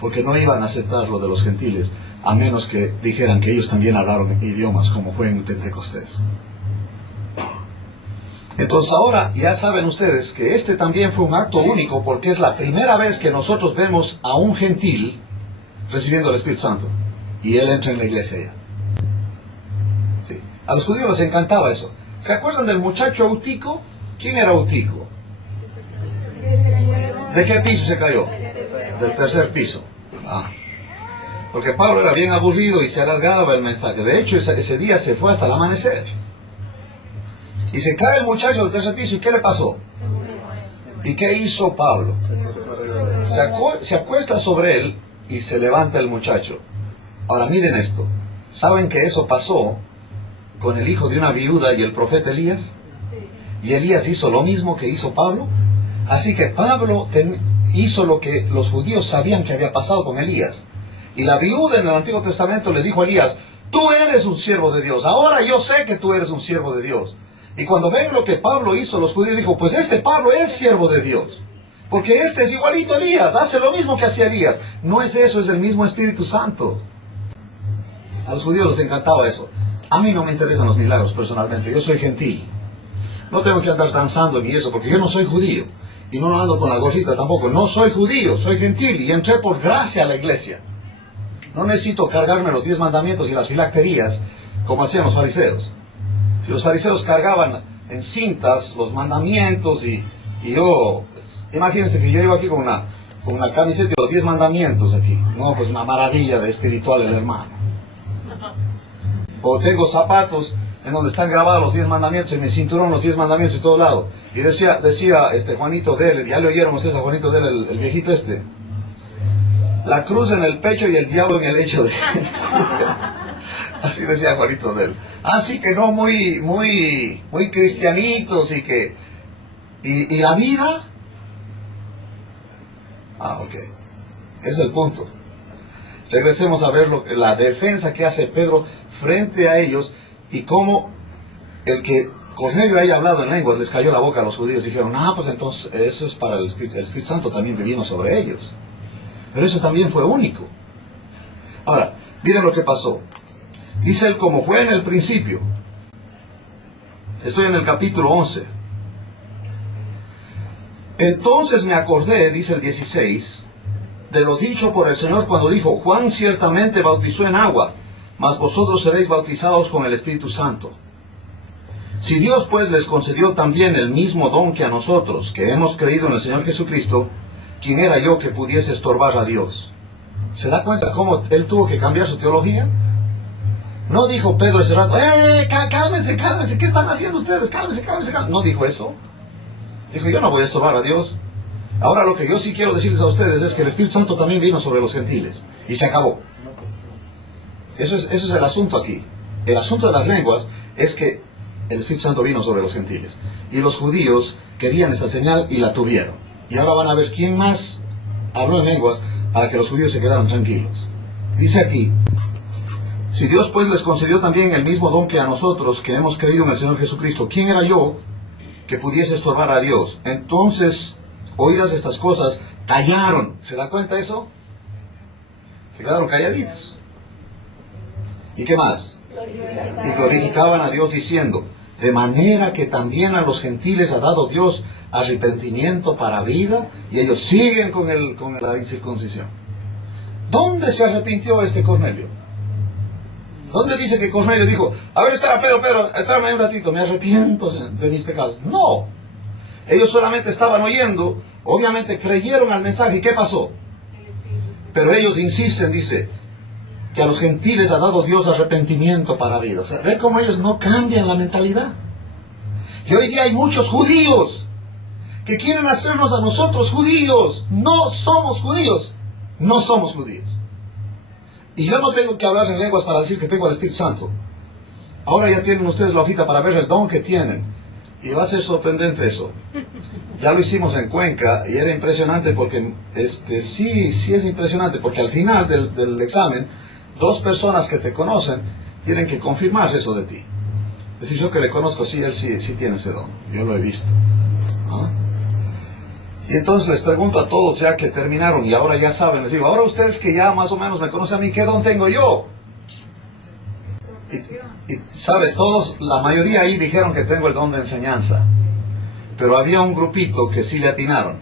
porque no iban a aceptar lo de los gentiles, a menos que dijeran que ellos también hablaron idiomas, como fue en Pentecostés. Entonces ahora ya saben ustedes que este también fue un acto único, porque es la primera vez que nosotros vemos a un gentil recibiendo el Espíritu Santo, y él entra en la iglesia ya. Sí. A los judíos les encantaba eso. ¿Se acuerdan del muchacho Eutico? ¿Quién era Eutico? ¿De qué piso se cayó? Del tercer piso. Porque Pablo era bien aburrido y se alargaba el mensaje. De hecho, ese día se fue hasta el amanecer. Y se cae el muchacho del tercer piso. ¿Y qué le pasó? ¿Y qué hizo Pablo? Se acuesta sobre él y se levanta el muchacho. Ahora miren esto. ¿Saben que eso pasó con el hijo de una viuda y el profeta Elías? Y Elías hizo lo mismo que hizo Pablo. Así que Pablo hizo lo que los judíos sabían que había pasado con Elías. Y la viuda en el Antiguo Testamento le dijo a Elías, tú eres un siervo de Dios, ahora yo sé que tú eres un siervo de Dios. Y cuando ven lo que Pablo hizo, los judíos dijo, pues este Pablo es siervo de Dios, porque este es igualito a Elías, hace lo mismo que hacía Elías. No es eso, es el mismo Espíritu Santo. A los judíos les encantaba eso. A mí no me interesan los milagros personalmente, yo soy gentil. No tengo que andar danzando ni eso, porque yo no soy judío. Y no ando con la gorrita tampoco. No soy judío, soy gentil y entré por gracia a la iglesia. No necesito cargarme los 10 mandamientos y las filacterías como hacían los fariseos. Si los fariseos cargaban en cintas los mandamientos y yo, pues, imagínense que yo iba aquí con una camiseta de los 10 mandamientos aquí. No, pues una maravilla de espiritual el hermano. O tengo zapatos en donde están grabados los 10 mandamientos, en mi cinturón los 10 mandamientos y todo lado. Y decía Juanito Del, ya le oyeron ustedes a Juanito Del, el viejito este. La cruz en el pecho y el diablo en el hecho de... Así decía Juanito Del. Así que no muy cristianitos y que... ¿Y la vida? Ok. Ese es el punto. Regresemos a ver la defensa que hace Pedro frente a ellos y cómo el que Cornelio haya hablado en lenguas les cayó la boca a los judíos. Dijeron, pues entonces eso es para el Espíritu Santo también vino sobre ellos. Pero eso también fue único. Ahora, miren lo que pasó. Dice él, como fue en el principio. Estoy en el capítulo 11. Entonces me acordé, dice el 16, de lo dicho por el Señor cuando dijo, Juan ciertamente bautizó en agua, mas vosotros seréis bautizados con el Espíritu Santo. Si Dios pues les concedió también el mismo don que a nosotros, que hemos creído en el Señor Jesucristo, ¿quién era yo que pudiese estorbar a Dios? ¿Se da cuenta cómo él tuvo que cambiar su teología? No dijo Pedro ese rato, cálmense, ¿qué están haciendo ustedes? Cálmense. No dijo eso. Dijo, yo no voy a estorbar a Dios. Ahora lo que yo sí quiero decirles a ustedes es que el Espíritu Santo también vino sobre los gentiles. Y se acabó. Eso es el asunto aquí. El asunto de las lenguas es que el Espíritu Santo vino sobre los gentiles. Y los judíos querían esa señal y la tuvieron. Y ahora van a ver quién más habló en lenguas para que los judíos se quedaran tranquilos. Dice aquí: si Dios pues les concedió también el mismo don que a nosotros, que hemos creído en el Señor Jesucristo, ¿quién era yo que pudiese estorbar a Dios? Entonces, oídas estas cosas, callaron. ¿Se da cuenta eso? Se quedaron calladitos. ¿Y qué más? Y glorificaban a Dios diciendo: de manera que también a los gentiles ha dado Dios arrepentimiento para vida, y ellos siguen con la incircuncisión. ¿Dónde se arrepintió este Cornelio? ¿Dónde dice que Cornelio dijo: a ver, espera, Pedro, espérame un ratito, me arrepiento de mis pecados? No. Ellos solamente estaban oyendo, obviamente creyeron al mensaje. ¿Y qué pasó? Pero ellos insisten, dice, que a los gentiles ha dado Dios arrepentimiento para vida. O sea, ve cómo ellos no cambian la mentalidad. Y hoy día hay muchos judíos que quieren hacernos a nosotros judíos. No somos judíos. No somos judíos. Y yo no tengo que hablar en lenguas para decir que tengo el Espíritu Santo. Ahora ya tienen ustedes la hojita para ver el don que tienen. Y va a ser sorprendente eso. Ya lo hicimos en Cuenca y era impresionante porque, sí es impresionante, porque al final del examen, 2 personas que te conocen tienen que confirmar eso de ti. Es decir, yo que le conozco, sí, él sí tiene ese don. Yo lo he visto. ¿Ah? Y entonces les pregunto a todos ya que terminaron y ahora ya saben, les digo: ahora ustedes que ya más o menos me conocen a mí, ¿qué don tengo yo? Y sabe, todos, la mayoría ahí dijeron que tengo el don de enseñanza. Pero había un grupito que sí le atinaron.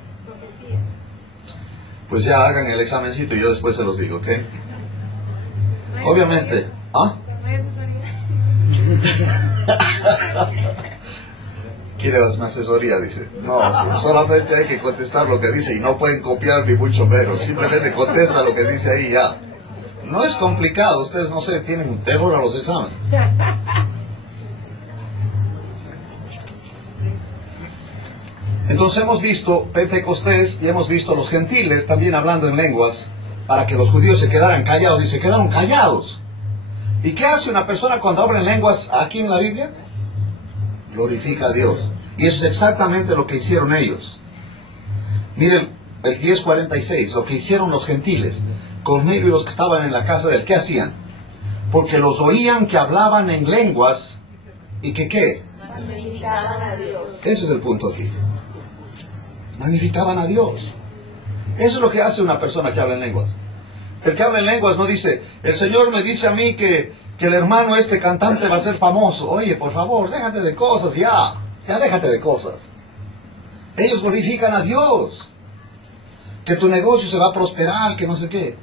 Pues ya hagan el examencito y yo después se los digo, ¿ok? Obviamente. ¿Ah? ¿Quieres más asesoría? Dice. No, sí, solamente hay que contestar lo que dice y no pueden copiar ni mucho menos. Simplemente contesta lo que dice ahí y ya. No es complicado, ustedes no sé, tienen un terror a los exámenes. Entonces hemos visto Pentecostés y hemos visto los gentiles también hablando en lenguas para que los judíos se quedaran callados, y se quedaron callados. ¿Y qué hace una persona cuando habla en lenguas aquí en la Biblia? Glorifica a Dios. Y eso es exactamente lo que hicieron ellos. Miren el 10:46, lo que hicieron los gentiles. Cornelio y los que estaban en la casa de él, ¿qué hacían? Porque los oían que hablaban en lenguas y que ¿qué? Magnificaban a Dios. Ese es el punto aquí. Magnificaban a Dios. Eso es lo que hace una persona que habla en lenguas. El que habla en lenguas no dice: el Señor me dice a mí que el hermano cantante va a ser famoso. Oye, por favor, déjate de cosas ya déjate de cosas. Ellos glorifican a Dios. Que tu negocio se va a prosperar, que no sé qué.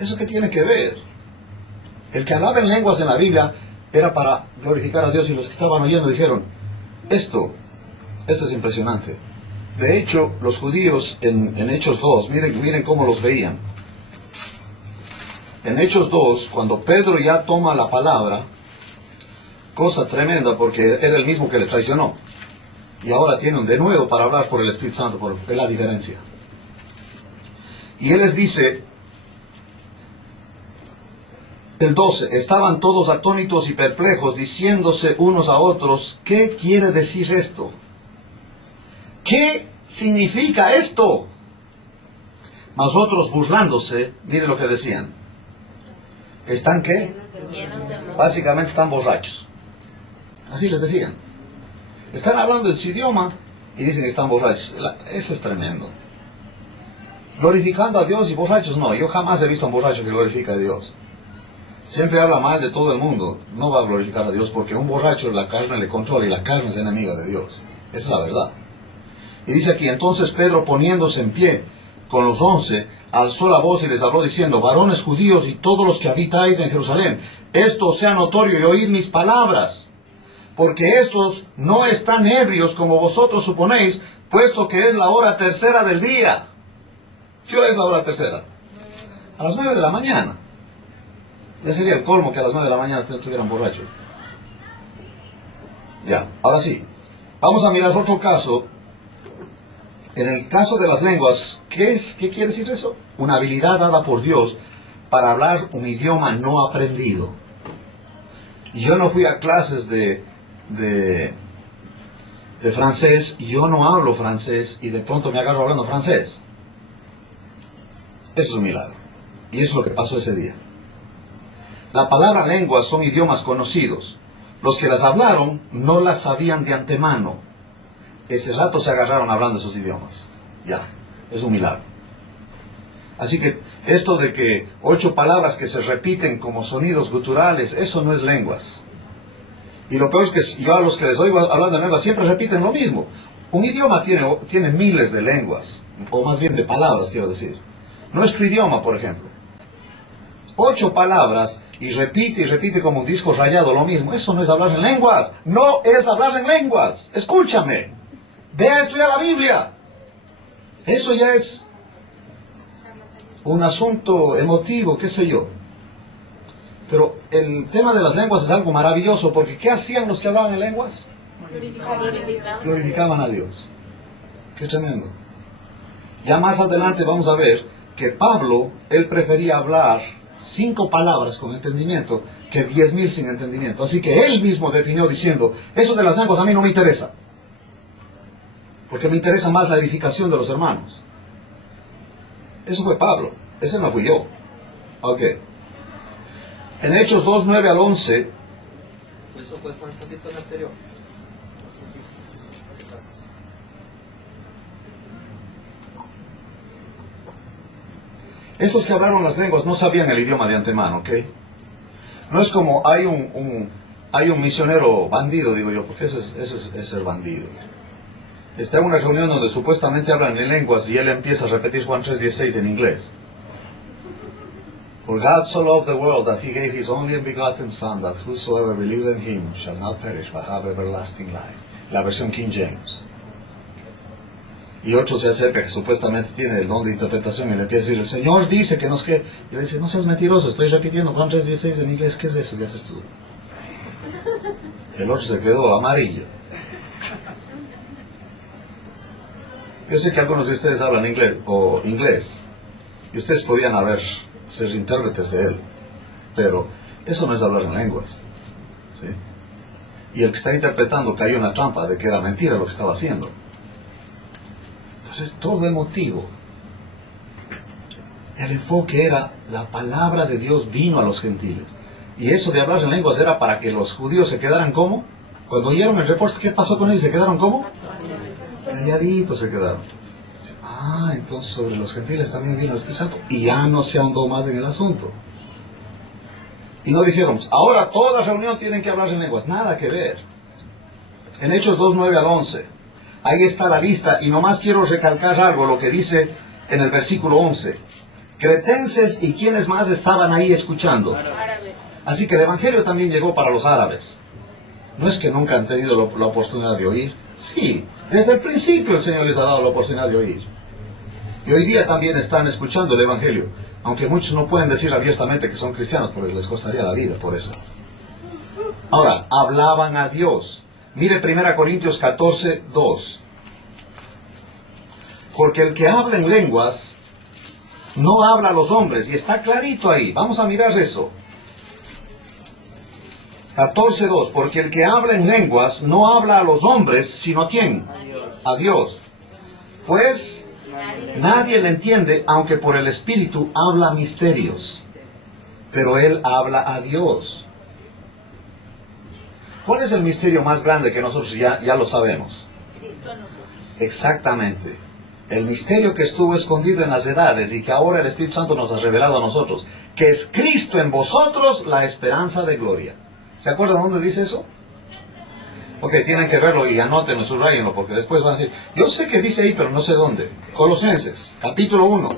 ¿Eso qué tiene que ver? El que hablaba en lenguas en la Biblia era para glorificar a Dios, y los que estaban oyendo dijeron: esto es impresionante. De hecho, los judíos en Hechos 2, miren cómo los veían. En Hechos 2, cuando Pedro ya toma la palabra, cosa tremenda, porque era el mismo que le traicionó. Y ahora tienen de nuevo para hablar por el Espíritu Santo, por la diferencia. Y él les dice, el 12, estaban todos atónitos y perplejos, diciéndose unos a otros: ¿qué quiere decir esto? ¿Qué significa esto? Mas otros, burlándose, miren lo que decían. ¿Están qué? Básicamente están borrachos. Así les decían. Están hablando en su idioma y dicen que están borrachos. Eso es tremendo. Glorificando a Dios y borrachos no. Yo jamás he visto a un borracho que glorifica a Dios. Siempre habla mal de todo el mundo. No va a glorificar a Dios, porque un borracho la carne le controla y la carne es enemiga de Dios. Esa es la verdad. Y dice aquí: entonces Pedro, poniéndose en pie con los 11, alzó la voz y les habló diciendo: varones judíos y todos los que habitáis en Jerusalén, esto sea notorio y oíd mis palabras, porque estos no están ebrios como vosotros suponéis, puesto que es la hora tercera del día. ¿Qué hora es la hora tercera? A las 9 de la mañana. Ya sería el colmo que a las 9 de la mañana estuvieran borrachos. Ya, ahora sí. Vamos a mirar otro caso. En el caso de las lenguas, ¿qué quiere decir eso? Una habilidad dada por Dios para hablar un idioma no aprendido. Y yo no fui a clases de francés, y yo no hablo francés, y de pronto me agarro hablando francés. Eso es un milagro. Y eso es lo que pasó ese día. La palabra lenguas son idiomas conocidos. Los que las hablaron no las sabían de antemano. Ese rato se agarraron hablando esos idiomas. Ya, es un milagro. Así que esto de que 8 palabras que se repiten como sonidos guturales, eso no es lenguas. Y lo peor es que yo a los que les oigo hablando en lenguas siempre repiten lo mismo. Un idioma tiene miles de lenguas, o más bien de palabras, quiero decir. Nuestro idioma, por ejemplo. 8 palabras y repite como un disco rayado lo mismo. Eso no es hablar en lenguas. No es hablar en lenguas. Escúchame. Ve a estudiar la Biblia. Eso ya es un asunto emotivo, qué sé yo. Pero el tema de las lenguas es algo maravilloso, porque ¿qué hacían los que hablaban en lenguas? Glorificaban a Dios. Qué tremendo. Ya más adelante vamos a ver que Pablo, él prefería hablar 5 palabras con entendimiento que 10,000 sin entendimiento. Así que él mismo definió diciendo, eso de las lenguas a mí no me interesa, porque me interesa más la edificación de los hermanos. Eso fue Pablo, ese no fui yo. Ok. En Hechos 2, 9 al 11. Eso fue un poquito anterior. Estos que hablaron las lenguas no sabían el idioma de antemano, ¿ok? No es como hay un misionero bandido, digo yo, porque eso es ser bandido. Está en una reunión donde supuestamente hablan en lenguas y él empieza a repetir Juan 3:16 en inglés. For God so loved the world that he gave his only begotten Son, that whosoever believeth in him shall not perish but have everlasting life. La versión King James. Y otro se acerca que supuestamente tiene el don de interpretación y le empieza a decir, el Señor dice que nos que... Y le dice, no seas mentiroso, estoy repitiendo Juan 3:16 en inglés, ¿qué es eso? Y haces tú. El otro se quedó amarillo. Yo sé que algunos de ustedes hablan inglés, y ustedes podían ser intérpretes de él, pero eso no es hablar en lenguas, ¿sí? Y el que está interpretando cayó en la trampa de que era mentira lo que estaba haciendo. Entonces todo emotivo. El enfoque era, la palabra de Dios vino a los gentiles, y eso de hablar en lenguas era para que los judíos se quedaran como, cuando oyeron el reporte, ¿qué pasó con ellos? ¿Se quedaron como? Calladitos se quedaron. Entonces sobre los gentiles también vino el Espíritu Santo, y ya no se ahondó más en el asunto. Y no dijeron, ahora toda reunión tienen que hablar en lenguas. Nada que ver. En Hechos 2, 9 al 11, ahí está la lista, y nomás quiero recalcar algo, lo que dice en el versículo 11. Cretenses y quienes más estaban ahí escuchando. Así que el Evangelio también llegó para los árabes. No es que nunca han tenido la oportunidad de oír. Sí, desde el principio el Señor les ha dado la oportunidad de oír. Y hoy día también están escuchando el Evangelio, aunque muchos no pueden decir abiertamente que son cristianos, porque les costaría la vida por eso. Ahora, hablaban a Dios. Mire 1 Corintios 14, 2. Porque el que habla en lenguas no habla a los hombres, y está clarito ahí. Vamos a mirar eso. 14:2, porque el que habla en lenguas no habla a los hombres, sino ¿a quién? A Dios. Pues nadie le entiende, aunque por el Espíritu habla misterios. Pero él habla a Dios. ¿Cuál es el misterio más grande que nosotros ya lo sabemos? Cristo en nosotros. Exactamente. El misterio que estuvo escondido en las edades y que ahora el Espíritu Santo nos ha revelado a nosotros, que es Cristo en vosotros, la esperanza de gloria. ¿Se acuerdan dónde dice eso? Ok, tienen que verlo y anótenlo, subrayenlo, porque después van a decir, yo sé que dice ahí, pero no sé dónde. Colosenses, capítulo 1.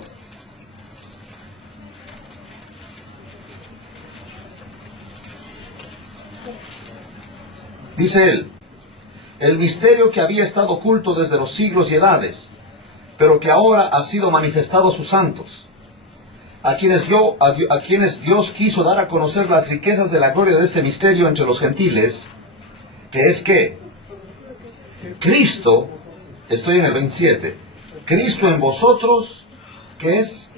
Dice él, el misterio que había estado oculto desde los siglos y edades, pero que ahora ha sido manifestado a sus santos, a quienes Dios quiso dar a conocer las riquezas de la gloria de este misterio entre los gentiles, que es que Cristo, estoy en el 27, Cristo en vosotros, que es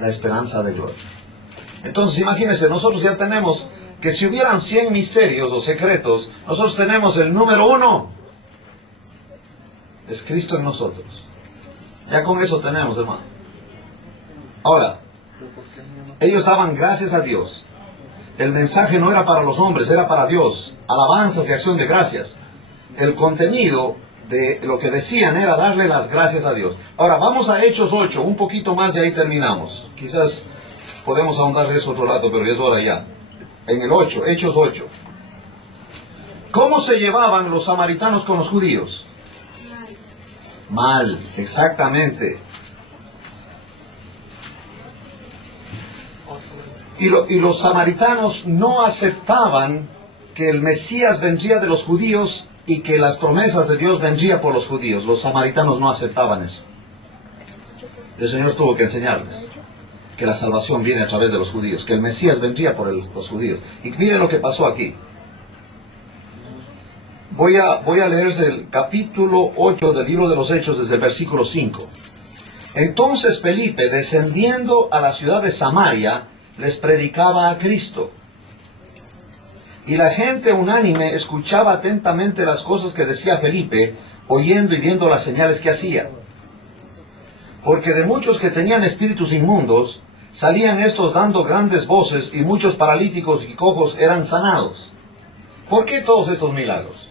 la esperanza de gloria. Entonces imagínense, nosotros ya tenemos que si hubieran 100 misterios o secretos, nosotros tenemos el número 1. Es Cristo en nosotros. Ya con eso tenemos, hermano. Ahora, ellos daban gracias a Dios. El mensaje no era para los hombres, era para Dios. Alabanzas y acción de gracias. El contenido de lo que decían era darle las gracias a Dios. Ahora, vamos a Hechos 8, un poquito más y ahí terminamos. Quizás podemos ahondar de eso otro rato, pero ya es hora ya. En el 8, Hechos 8. ¿Cómo se llevaban los samaritanos con los judíos? Mal, exactamente. Y los samaritanos no aceptaban que el Mesías vendría de los judíos y que las promesas de Dios vendrían por los judíos. Los samaritanos no aceptaban eso. El Señor tuvo que enseñarles que la salvación viene a través de los judíos, que el Mesías vendría por los judíos. Y miren lo que pasó aquí. Voy a leerles el capítulo 8 del libro de los Hechos desde el versículo 5. Entonces Felipe, descendiendo a la ciudad de Samaria, les predicaba a Cristo. Y la gente unánime escuchaba atentamente las cosas que decía Felipe, oyendo y viendo las señales que hacía. Porque de muchos que tenían espíritus inmundos, salían estos dando grandes voces, y muchos paralíticos y cojos eran sanados. ¿Por qué todos estos milagros?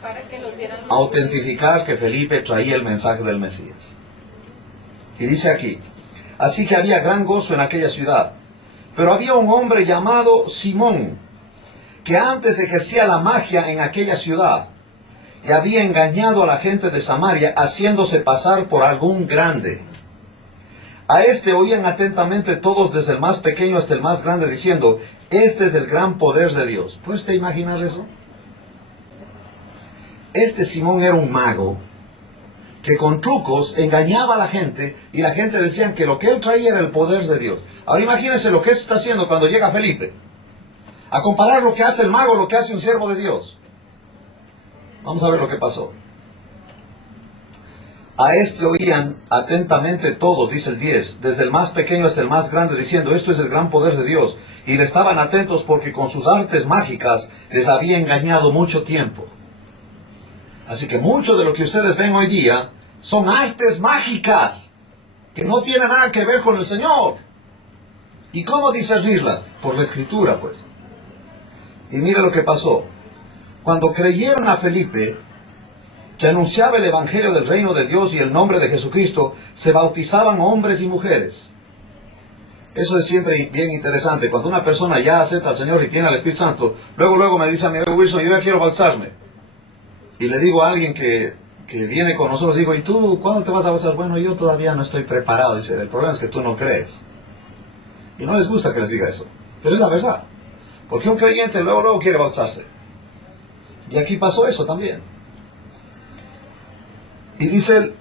Para que los vieran. Autentificar que Felipe traía el mensaje del Mesías. Y dice aquí, así que había gran gozo en aquella ciudad. Pero había un hombre llamado Simón, que antes ejercía la magia en aquella ciudad, y había engañado a la gente de Samaria, haciéndose pasar por algún grande. A este oían atentamente todos, desde el más pequeño hasta el más grande, diciendo, este es el gran poder de Dios. ¿Puedes te imaginar eso? Este Simón era un mago, que con trucos engañaba a la gente, y la gente decía que lo que él traía era el poder de Dios. Ahora imagínense lo que está haciendo cuando llega Felipe, a comparar lo que hace el mago, lo que hace un siervo de Dios. Vamos a ver lo que pasó. A este oían atentamente todos, dice el 10, desde el más pequeño hasta el más grande, diciendo, esto es el gran poder de Dios. Y le estaban atentos porque con sus artes mágicas les había engañado mucho tiempo. Así que mucho de lo que ustedes ven hoy día son artes mágicas que no tienen nada que ver con el Señor. ¿Y cómo discernirlas? Por la Escritura, pues. Y mire lo que pasó. Cuando creyeron a Felipe, que anunciaba el Evangelio del reino de Dios y el nombre de Jesucristo, se bautizaban hombres y mujeres. Eso es siempre bien interesante. Cuando una persona ya acepta al Señor y tiene al Espíritu Santo, luego me dice a mí, Wilson, yo ya quiero bautizarme. Y le digo a alguien que viene con nosotros, digo, ¿y tú cuándo te vas a bautizar? Bueno, yo todavía no estoy preparado. Dice, el problema es que tú no crees. Y no les gusta que les diga eso. Pero es la verdad. Porque un creyente luego quiere bautizarse. Y aquí pasó eso también. Y dice él,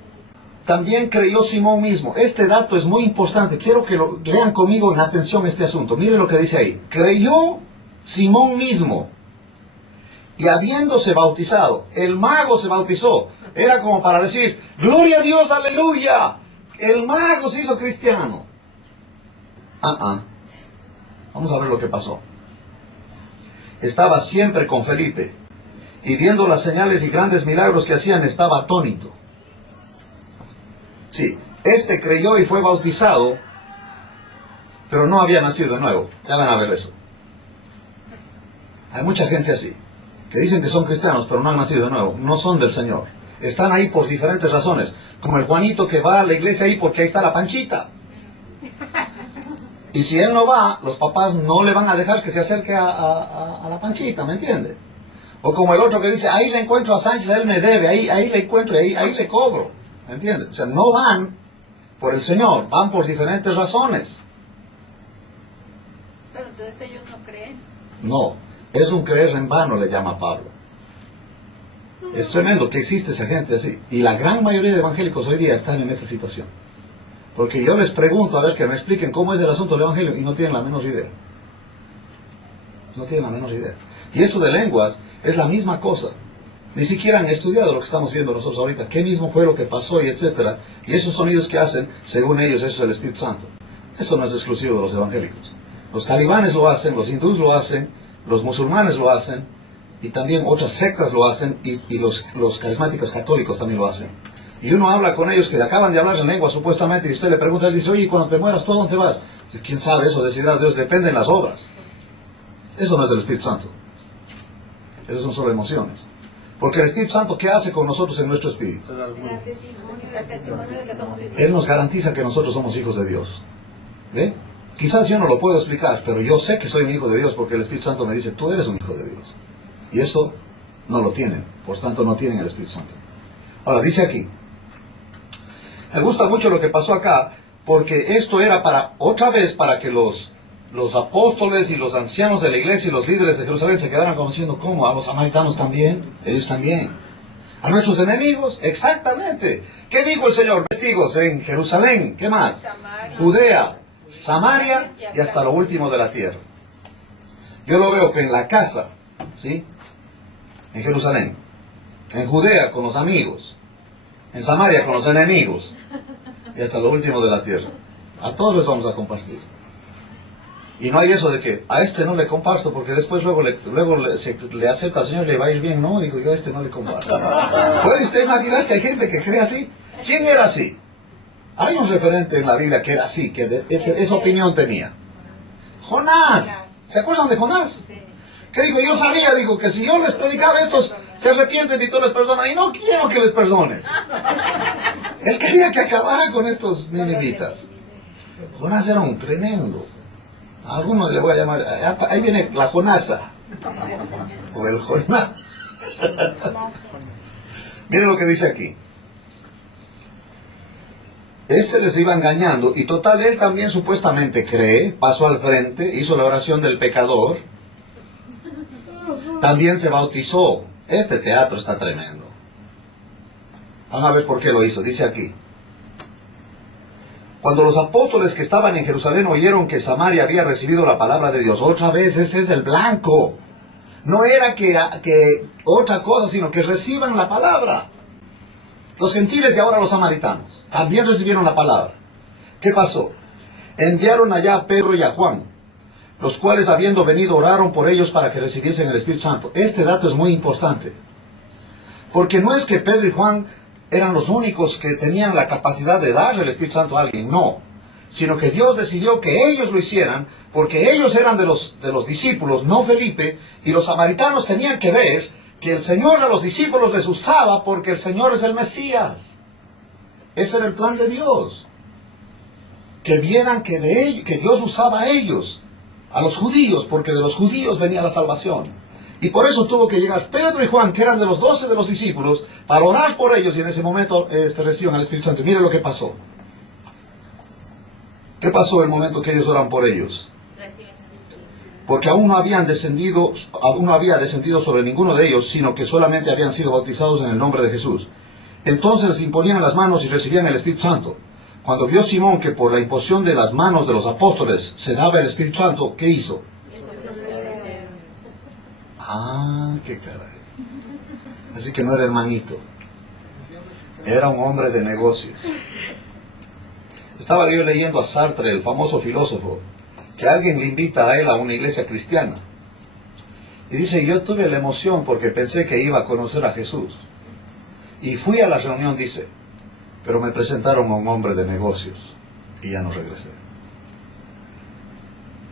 también creyó Simón mismo. Este dato es muy importante. Quiero que lo lean conmigo en atención este asunto. Miren lo que dice ahí. Creyó Simón mismo. Y habiéndose bautizado, el mago se bautizó. Era como para decir, gloria a Dios, aleluya. El mago se hizo cristiano. Vamos a ver lo que pasó. Estaba siempre con Felipe, y viendo las señales y grandes milagros que hacían, estaba atónito. Sí, este creyó y fue bautizado, pero no había nacido de nuevo. Ya van a ver eso. Hay mucha gente así, que dicen que son cristianos, pero no han nacido de nuevo. No son del Señor. Están ahí por diferentes razones. Como el Juanito que va a la iglesia ahí porque ahí está la Panchita. Y si él no va, los papás no le van a dejar que se acerque a la Panchita, ¿me entiende? O como el otro que dice, ahí le encuentro a Sánchez, él me debe, ahí le encuentro, ahí le cobro. ¿Me entiende? O sea, no van por el Señor, van por diferentes razones. Pero entonces ellos no creen. No, es un creer en vano, le llama Pablo. Es tremendo que existe esa gente así. Y la gran mayoría de evangélicos hoy día están en esta situación. Porque yo les pregunto, a ver, que me expliquen cómo es el asunto del evangelio, y no tienen la menor idea. No tienen la menor idea. Y eso de lenguas es la misma cosa. Ni siquiera han estudiado lo que estamos viendo nosotros ahorita. ¿Qué mismo fue lo que pasó y etcétera? Y esos sonidos que hacen, según ellos, eso es el Espíritu Santo. Eso no es exclusivo de los evangélicos. Los talibanes lo hacen, los hindúes lo hacen, los musulmanes lo hacen, y también otras sectas lo hacen, y los carismáticos católicos también lo hacen. Y uno habla con ellos que acaban de hablar en lengua supuestamente, y usted le pregunta, él dice, oye, cuando te mueras, ¿tú a dónde vas? Y, ¿quién sabe eso? Decidirá Dios, depende en las obras. Eso no es del Espíritu Santo. Eso son solo emociones. Porque el Espíritu Santo, ¿qué hace con nosotros en nuestro espíritu? Él nos garantiza que nosotros somos hijos de Dios. ¿Ve? Quizás yo no lo puedo explicar, pero yo sé que soy un hijo de Dios porque el Espíritu Santo me dice, tú eres un hijo de Dios. Y eso no lo tienen, por tanto no tienen el Espíritu Santo. Ahora, dice aquí, me gusta mucho lo que pasó acá, porque esto era otra vez para que los apóstoles y los ancianos de la iglesia y los líderes de Jerusalén se quedaran conociendo cómo, a los samaritanos también, ellos también. A nuestros enemigos, exactamente. ¿Qué dijo el Señor? Testigos en Jerusalén, ¿qué más? Judea, Samaria y hasta lo último de la tierra. Yo lo veo que en la casa, ¿sí? En Jerusalén, en Judea con los amigos, en Samaria con los enemigos y hasta lo último de la tierra. A todos les vamos a compartir. Y no hay eso de que a este no le comparto porque después luego le acepta al Señor y le va a ir bien. No, digo yo a este no le comparto. ¿Puede usted imaginar que hay gente que cree así? ¿Quién era así? Hay un referente en la Biblia que era así, que esa opinión tenía. Jonás. ¿Se acuerdan de Jonás? Que dijo, yo sabía, dijo, que si yo les predicaba estos se arrepienten y tú les perdonas. Y no quiero que les perdones. Él quería que acabara con estos ninivitas. Jonás era un tremendo. A alguno le voy a llamar, ahí viene la Jonasa. O el Jonás. Miren lo que dice aquí. Este les iba engañando y total él también supuestamente cree, pasó al frente, hizo la oración del pecador, también se bautizó. Este teatro está tremendo. Vamos a ver por qué lo hizo. Dice aquí, cuando los apóstoles que estaban en Jerusalén oyeron que Samaria había recibido la palabra de Dios, otra vez ese es el blanco. No era que otra cosa, sino que reciban la palabra. Los gentiles y ahora los samaritanos también recibieron la palabra. ¿Qué pasó? Enviaron allá a Pedro y a Juan, los cuales habiendo venido oraron por ellos para que recibiesen el Espíritu Santo. Este dato es muy importante, porque no es que Pedro y Juan eran los únicos que tenían la capacidad de darle el Espíritu Santo a alguien, no, sino que Dios decidió que ellos lo hicieran, porque ellos eran de los discípulos, no Felipe, y los samaritanos tenían que ver que el Señor a los discípulos les usaba porque el Señor es el Mesías. Ese era el plan de Dios. Que vieran que Dios usaba a ellos, a los judíos, porque de los judíos venía la salvación. Y por eso tuvo que llegar Pedro y Juan, que eran de los 12 de los discípulos, para orar por ellos y en ese momento recibieron al Espíritu Santo. Y mire lo que pasó. ¿Qué pasó en el momento que ellos oran por ellos? Porque aún no había descendido sobre ninguno de ellos, sino que solamente habían sido bautizados en el nombre de Jesús. Entonces les imponían las manos y recibían el Espíritu Santo. Cuando vio Simón que por la imposición de las manos de los apóstoles se daba el Espíritu Santo, ¿qué hizo? Ah, qué caray. Así que no era hermanito. Era un hombre de negocios. Estaba yo leyendo a Sartre, el famoso filósofo, que alguien le invita a él a una iglesia cristiana. Y dice, yo tuve la emoción porque pensé que iba a conocer a Jesús. Y fui a la reunión, dice, pero me presentaron a un hombre de negocios y ya no regresé.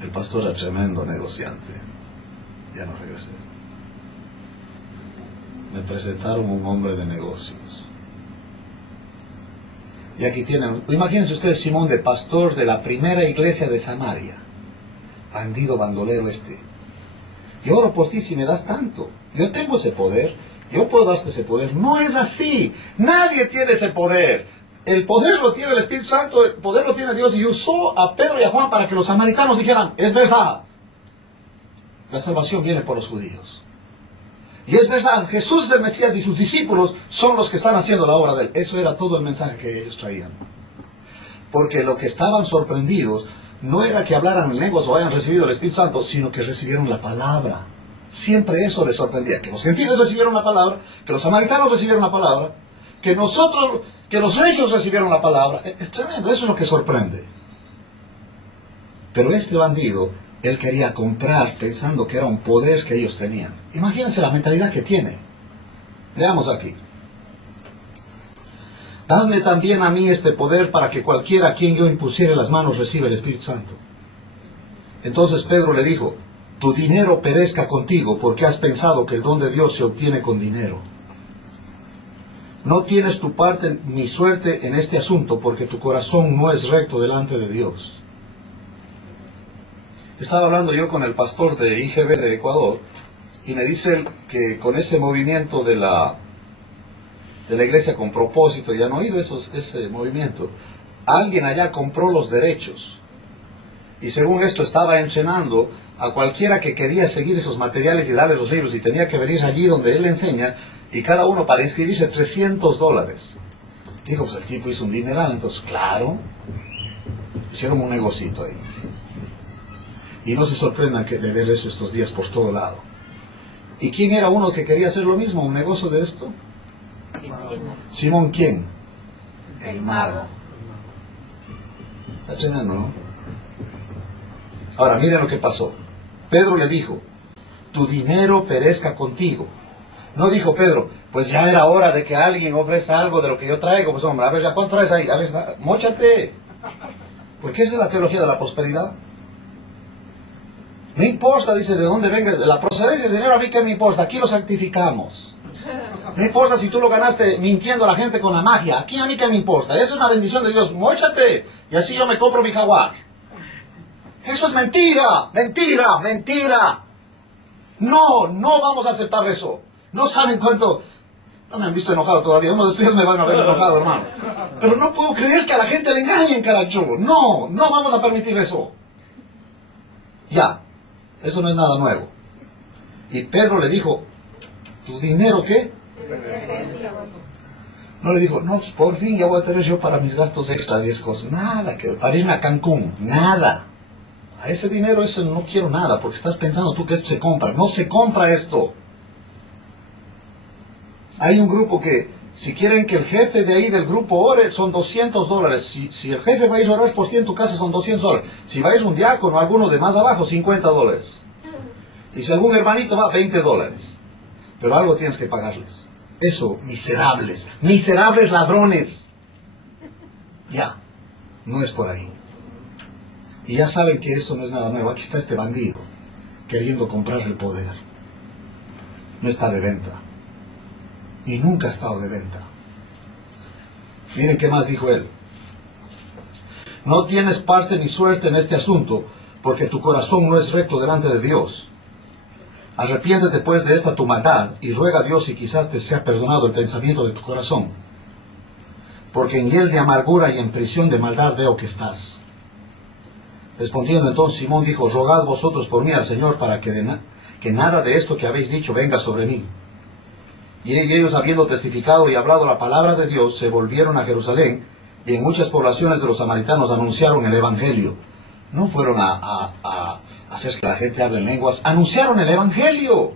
El pastor era tremendo negociante. Ya no regresé. Me presentaron a un hombre de negocios. Y aquí tienen, imagínense ustedes Simón de pastor de la primera iglesia de Samaria. Bandido, bandolero este. Yo oro por ti si me das tanto. Yo tengo ese poder. Yo puedo darte ese poder. No es así. Nadie tiene ese poder. El poder lo tiene el Espíritu Santo. El poder lo tiene Dios. Y usó a Pedro y a Juan para que los samaritanos dijeran, es verdad. La salvación viene por los judíos. Y es verdad, Jesús es el Mesías y sus discípulos son los que están haciendo la obra de él. Eso era todo el mensaje que ellos traían. Porque lo que estaban sorprendidos no era que hablaran en lenguas o hayan recibido el Espíritu Santo, sino que recibieron la palabra. Siempre eso les sorprendía, que los gentiles recibieron la palabra, que los samaritanos recibieron la palabra, que los regios recibieron la palabra. Es tremendo, eso es lo que sorprende. Pero este bandido, él quería comprar pensando que era un poder que ellos tenían. Imagínense la mentalidad que tiene. Veamos aquí. Dadme también a mí este poder para que cualquiera a quien yo impusiere las manos reciba el Espíritu Santo. Entonces Pedro le dijo, tu dinero perezca contigo porque has pensado que el don de Dios se obtiene con dinero. No tienes tu parte ni suerte en este asunto porque tu corazón no es recto delante de Dios. Estaba hablando yo con el pastor de IGB de Ecuador y me dice él que con ese movimiento de la iglesia con propósito, ya han oído ese movimiento, alguien allá compró los derechos y según esto estaba encenando a cualquiera que quería seguir esos materiales y darle los libros y tenía que venir allí donde él enseña y cada uno para inscribirse $300. Digo, pues el tipo hizo un dineral, entonces claro, hicieron un negocito ahí. Y no se sorprendan que de ver eso estos días por todo lado. ¿Y quién era uno que quería hacer lo mismo, un negocio de esto? Simón, ¿quién? El mago. Está tremendo, ¿no? Ahora, miren lo que pasó. Pedro le dijo, tu dinero perezca contigo. No dijo Pedro, pues ya era hora de que alguien ofrezca algo de lo que yo traigo. Pues hombre, a ver, ¿cuánto traes ahí? A ver, móchate. Porque esa es la teología de la prosperidad. No importa, dice, de dónde venga la procedencia del dinero, a mí qué me importa, aquí lo santificamos. No importa si tú lo ganaste mintiendo a la gente con la magia, aquí a mí qué me importa, eso es una bendición de Dios, móchate, y así yo me compro mi jaguar. Eso es mentira, mentira, mentira. No, no vamos a aceptar eso. No saben cuánto... No me han visto enojado todavía, uno de ustedes me van a ver enojado, hermano. Pero no puedo creer que a la gente le engañen, caracho. No, no vamos a permitir eso. Ya, eso no es nada nuevo. Y Pedro le dijo, ¿tu dinero qué? No le dijo, no, por fin ya voy a tener yo para mis gastos extras y esas cosas. Nada, que para irme a Cancún, nada. A ese dinero eso no quiero nada, porque estás pensando tú que esto se compra. No se compra esto. Hay un grupo que, si quieren que el jefe de ahí del grupo ore, son $200. Si el jefe va a ir a orar por ti en tu casa, son $200. Si va a ir un diácono o alguno de más abajo, $50. Y si algún hermanito va, $20. Pero algo tienes que pagarles. Eso, miserables, miserables ladrones. Ya, no es por ahí. Y ya saben que eso no es nada nuevo. Aquí está este bandido, queriendo comprar el poder. No está de venta. Y nunca ha estado de venta. Miren qué más dijo él. No tienes parte ni suerte en este asunto, porque tu corazón no es recto delante de Dios. Arrepiéntete pues de esta tu maldad, y ruega a Dios y quizás te sea perdonado el pensamiento de tu corazón. Porque en hiel de amargura y en prisión de maldad veo que estás. Respondiendo entonces Simón dijo, rogad vosotros por mí al Señor para que nada de esto que habéis dicho venga sobre mí. Y ellos, habiendo testificado y hablado la palabra de Dios, se volvieron a Jerusalén, y en muchas poblaciones de los samaritanos anunciaron el Evangelio. No fueron a hacer que la gente hable en lenguas, anunciaron el Evangelio.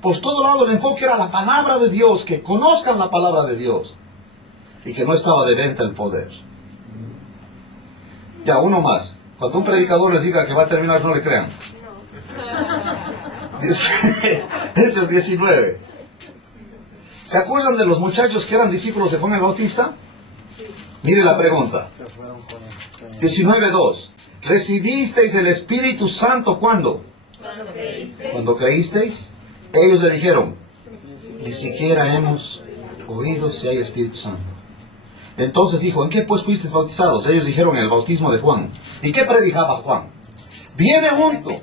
Por todo lado el enfoque era la palabra de Dios, que conozcan la palabra de Dios, y que no estaba de venta el poder. Ya, uno más. Cuando un predicador les diga que va a terminar, no le crean. Hechos 19. ¿Se acuerdan de los muchachos que eran discípulos de Juan el Bautista? Mire la pregunta. 19:2. ¿Recibisteis el Espíritu Santo cuándo? Cuando creísteis. Ellos le dijeron, ni siquiera hemos oído si hay Espíritu Santo. Entonces dijo, ¿en qué pues fuisteis bautizados? Ellos dijeron, en el bautismo de Juan. ¿Y qué predicaba Juan? Viene uno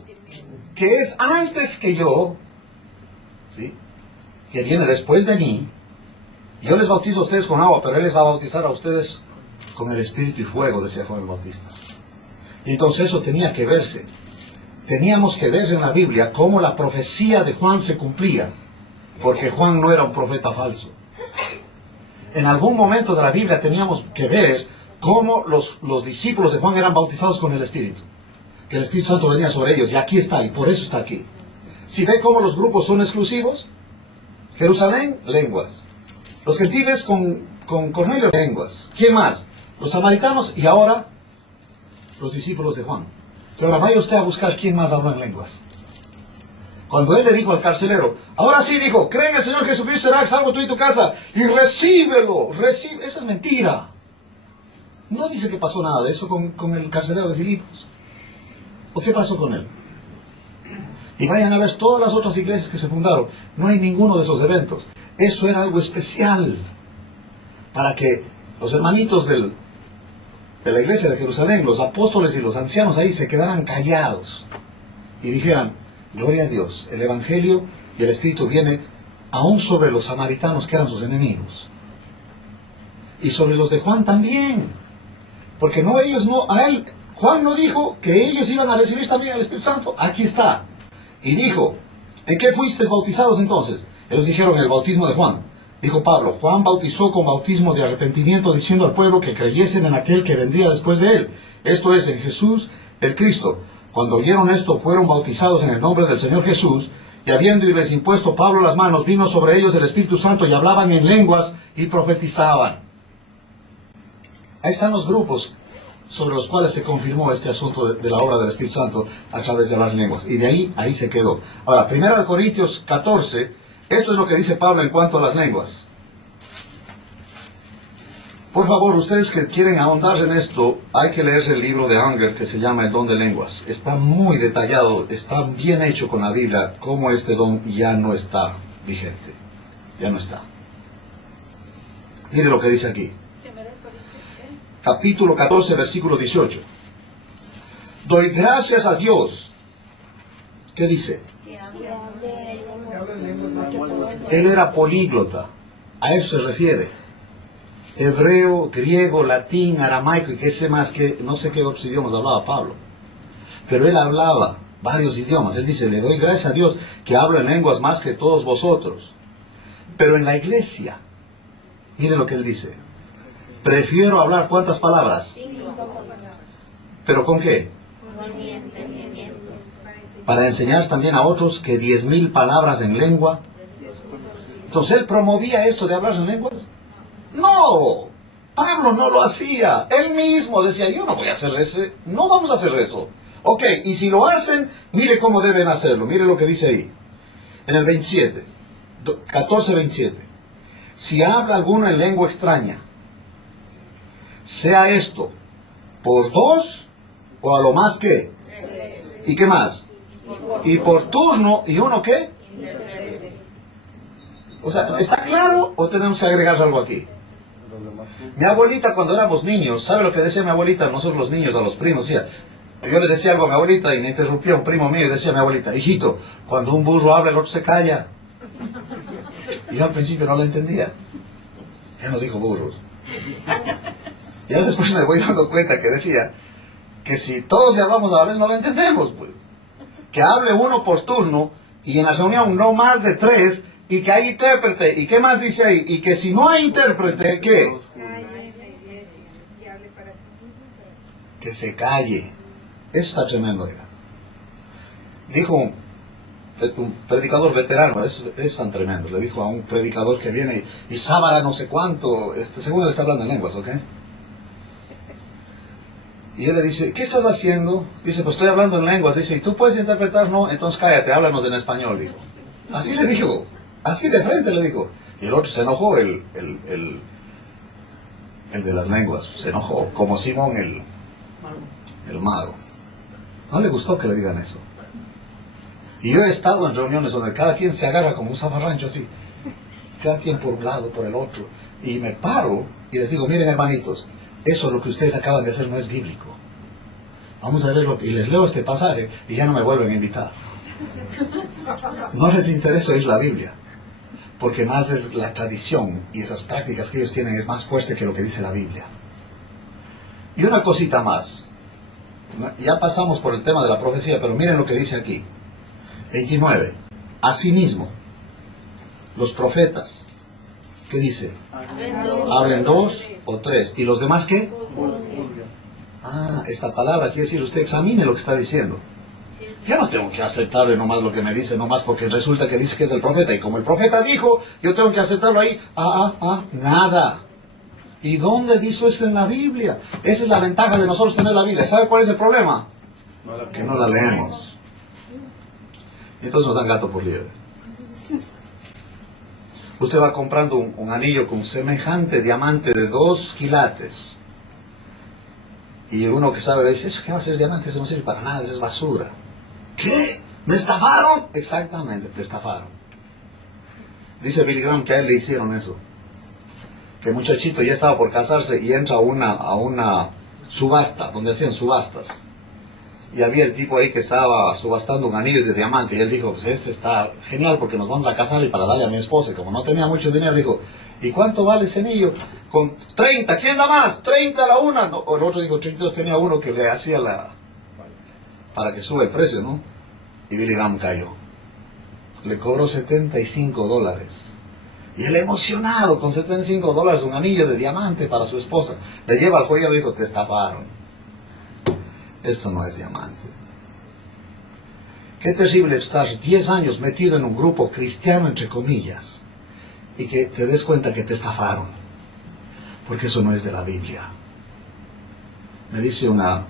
que es antes que yo, ¿sí?, que viene después de mí. Yo les bautizo a ustedes con agua, pero Él les va a bautizar a ustedes con el Espíritu y fuego, decía Juan el Bautista. Y entonces eso tenía que verse. Teníamos que ver en la Biblia cómo la profecía de Juan se cumplía, porque Juan no era un profeta falso. En algún momento de la Biblia teníamos que ver cómo los discípulos de Juan eran bautizados con el Espíritu, que el Espíritu Santo venía sobre ellos, y aquí está, y por eso está aquí. Si ve cómo los grupos son exclusivos, Jerusalén, lenguas. Los gentiles con Cornelio, lenguas. ¿Quién más? Los samaritanos y ahora los discípulos de Juan. Y ahora vaya usted a buscar quién más habló en lenguas. Cuando él le dijo al carcelero, ahora sí, dijo, cree en el Señor Jesucristo, serás salvo tú y tu casa, y recíbelo, recibe. Esa es mentira. No dice que pasó nada de eso con el carcelero de Filipos. ¿O qué pasó con él? Y vayan a ver todas las otras iglesias que se fundaron. No hay ninguno de esos eventos. Eso era algo especial para que los hermanitos de la iglesia de Jerusalén, los apóstoles y los ancianos ahí se quedaran callados y dijeran, gloria a Dios, el Evangelio y el Espíritu viene aún sobre los samaritanos que eran sus enemigos. Y sobre los de Juan también. Porque Juan no dijo que ellos iban a recibir también el Espíritu Santo. Aquí está. Y dijo, ¿en qué fuisteis bautizados entonces? Ellos dijeron, el bautismo de Juan. Dijo Pablo, Juan bautizó con bautismo de arrepentimiento, diciendo al pueblo que creyesen en aquel que vendría después de él. Esto es, en Jesús el Cristo. Cuando oyeron esto, fueron bautizados en el nombre del Señor Jesús, y habiéndoles impuesto Pablo las manos, vino sobre ellos el Espíritu Santo, y hablaban en lenguas y profetizaban. Ahí están los grupos sobre los cuales se confirmó este asunto de la obra del Espíritu Santo a través de hablar en lenguas. Y de ahí se quedó. Ahora, 1 Corintios 14, esto es lo que dice Pablo en cuanto a las lenguas. Por favor, ustedes que quieren ahondar en esto, hay que leer el libro de Unger que se llama El Don de Lenguas. Está muy detallado, está bien hecho con la Biblia, cómo este don ya no está vigente. Ya no está. Mire lo que dice aquí. Capítulo 14, versículo 18. Doy gracias a Dios. ¿Qué dice? Él era políglota. A eso se refiere. Hebreo, griego, latín, aramaico y qué sé más, que no sé qué otros idiomas hablaba Pablo. Pero él hablaba varios idiomas. Él dice, le doy gracias a Dios que hablo en lenguas más que todos vosotros. Pero en la iglesia, mire lo que él dice. Prefiero hablar ¿cuántas palabras? ¿Pero con qué? Con mi entendimiento. Para enseñar también a otros que 10.000 palabras en lengua. Entonces él promovía esto de hablar en lenguas. No, Pablo no lo hacía. Él mismo decía, yo no voy a hacer eso, no vamos a hacer eso. Ok, y si lo hacen, mire cómo deben hacerlo. Mire lo que dice ahí. En el 27, 14:27. Si habla alguno en lengua extraña, sea esto por dos o a lo más que. ¿Y qué más? Y por turno, ¿y uno qué? O sea, ¿está claro o tenemos que agregar algo aquí? Mi abuelita cuando éramos niños, ¿sabe lo que decía mi abuelita? Nosotros los niños, a los primos, decía, yo le decía algo a mi abuelita y me interrumpía un primo mío y decía a mi abuelita, hijito, cuando un burro habla el otro se calla. Y yo al principio no lo entendía. Ya nos dijo burros. Y ahora después me voy dando cuenta que decía que si todos le hablamos a la vez no lo entendemos, pues. Que hable uno por turno y en la reunión no más de 3 y que hay intérprete. ¿Y qué más dice ahí? Y que si no hay intérprete, ¿qué? Que se calle. Eso está tremendo, oiga. Dijo un predicador veterano, es tan tremendo, le dijo a un predicador que viene y sábara no sé cuánto, según él está hablando en lenguas, ¿ok? Y él le dice, ¿qué estás haciendo? Dice, pues estoy hablando en lenguas. Dice, ¿y tú puedes interpretar? No, entonces cállate, háblanos en español, dijo. Así le dijo, así de frente le dijo. Y el otro se enojó, el de las lenguas, se enojó, como Simón el mago. No le gustó que le digan eso. Y yo he estado en reuniones donde cada quien se agarra como un zafarrancho así, cada quien por un lado, por el otro, y me paro y les digo, miren hermanitos, eso lo que ustedes acaban de hacer no es bíblico. Vamos a leerlo, y les leo este pasaje y ya no me vuelven a invitar. No les interesa oír la Biblia, porque más es la tradición y esas prácticas que ellos tienen es más fuerte que lo que dice la Biblia. Y una cosita más, ya pasamos por el tema de la profecía, pero miren lo que dice aquí. 29. Asimismo, los profetas, ¿qué dice? Hablen 2 o 3. ¿Y los demás qué? Esta palabra quiere decir, usted examine lo que está diciendo. Yo no tengo que aceptarle nomás lo que me dice, nomás porque resulta que dice que es el profeta. Y como el profeta dijo, yo tengo que aceptarlo ahí. Nada. ¿Y dónde dice eso en la Biblia? Esa es la ventaja de nosotros tener la Biblia. ¿Sabe cuál es el problema? que no la leemos. Y entonces nos dan gato por liebre. Usted va comprando un anillo con semejante diamante de 2 quilates. Y uno que sabe dice, ¿eso qué va a ser diamante? Eso no sirve para nada, eso es basura. ¿Qué? ¿Me estafaron? Exactamente, te estafaron. Dice Billy Graham que a él le hicieron eso. Que el muchachito ya estaba por casarse y entra a una subasta, donde hacían subastas. Y había el tipo ahí que estaba subastando un anillo de diamante. Y él dijo, pues este está genial porque nos vamos a casar y para darle a mi esposa. Y como no tenía mucho dinero, dijo, ¿y cuánto vale ese anillo? Con 30, ¿quién da más? 30 a la una. No, o el otro dijo 32, tenía uno que le hacía para que sube el precio, ¿no? Y Billy Graham cayó. Le cobró $75. Y él emocionado con $75, un anillo de diamante para su esposa. Le lleva al joyero y le dijo, te estafaron. Esto no es diamante. Qué terrible estar 10 años metido en un grupo cristiano, entre comillas, y que te des cuenta que te estafaron. Porque eso no es de la Biblia. Me dice una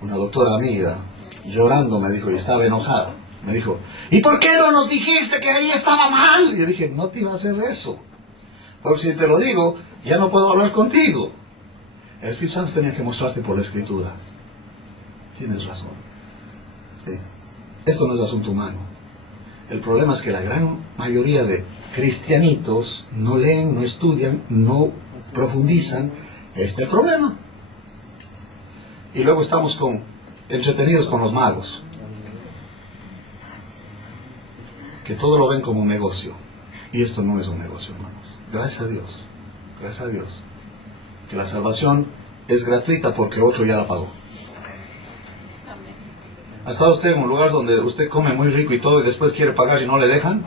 doctora amiga, llorando me dijo, y estaba enojada. Me dijo, ¿y por qué no nos dijiste que ahí estaba mal? Y yo dije, no te iba a hacer eso. Porque si te lo digo, ya no puedo hablar contigo. El Espíritu Santo tenía que mostrarte por la Escritura. Tienes razón. Sí. Esto no es asunto humano. El problema es que la gran mayoría de cristianitos no leen, no estudian, no profundizan. Este es el problema. Y luego estamos entretenidos con los magos, que todo lo ven como un negocio. Y esto no es un negocio, hermanos. Gracias a Dios. Gracias a Dios. Que la salvación es gratuita porque otro ya la pagó. ¿Ha estado usted en un lugar donde usted come muy rico y todo y después quiere pagar y no le dejan?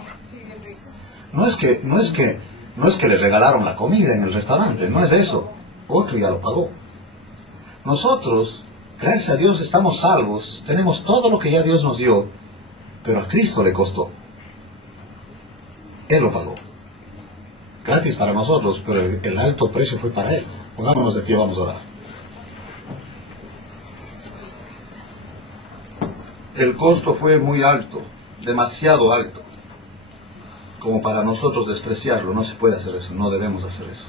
No es que le regalaron la comida en el restaurante, no es eso. Otro ya lo pagó. Nosotros, gracias a Dios, estamos salvos, tenemos todo lo que ya Dios nos dio, pero a Cristo le costó. Él lo pagó. Gratis para nosotros, pero el alto precio fue para Él. Pongámonos de pie, vamos a orar. El costo fue muy alto, demasiado alto, como para nosotros despreciarlo. No se puede hacer eso, no debemos hacer eso.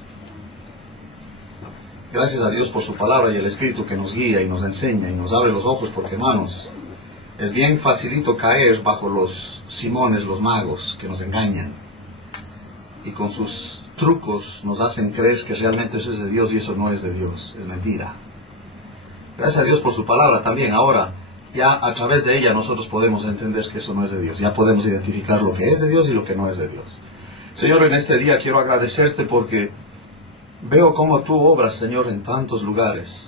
Gracias a Dios por su palabra y el Espíritu que nos guía y nos enseña y nos abre los ojos, porque hermanos, es bien facilito caer bajo los simones, los magos que nos engañan y con sus trucos nos hacen creer que realmente eso es de Dios y eso no es de Dios, es mentira. Gracias a Dios por su palabra también. Ahora ya a través de ella nosotros podemos entender que eso no es de Dios, ya podemos identificar lo que es de Dios y lo que no es de Dios. Señor, en este día quiero agradecerte porque veo cómo tú obras, Señor, en tantos lugares.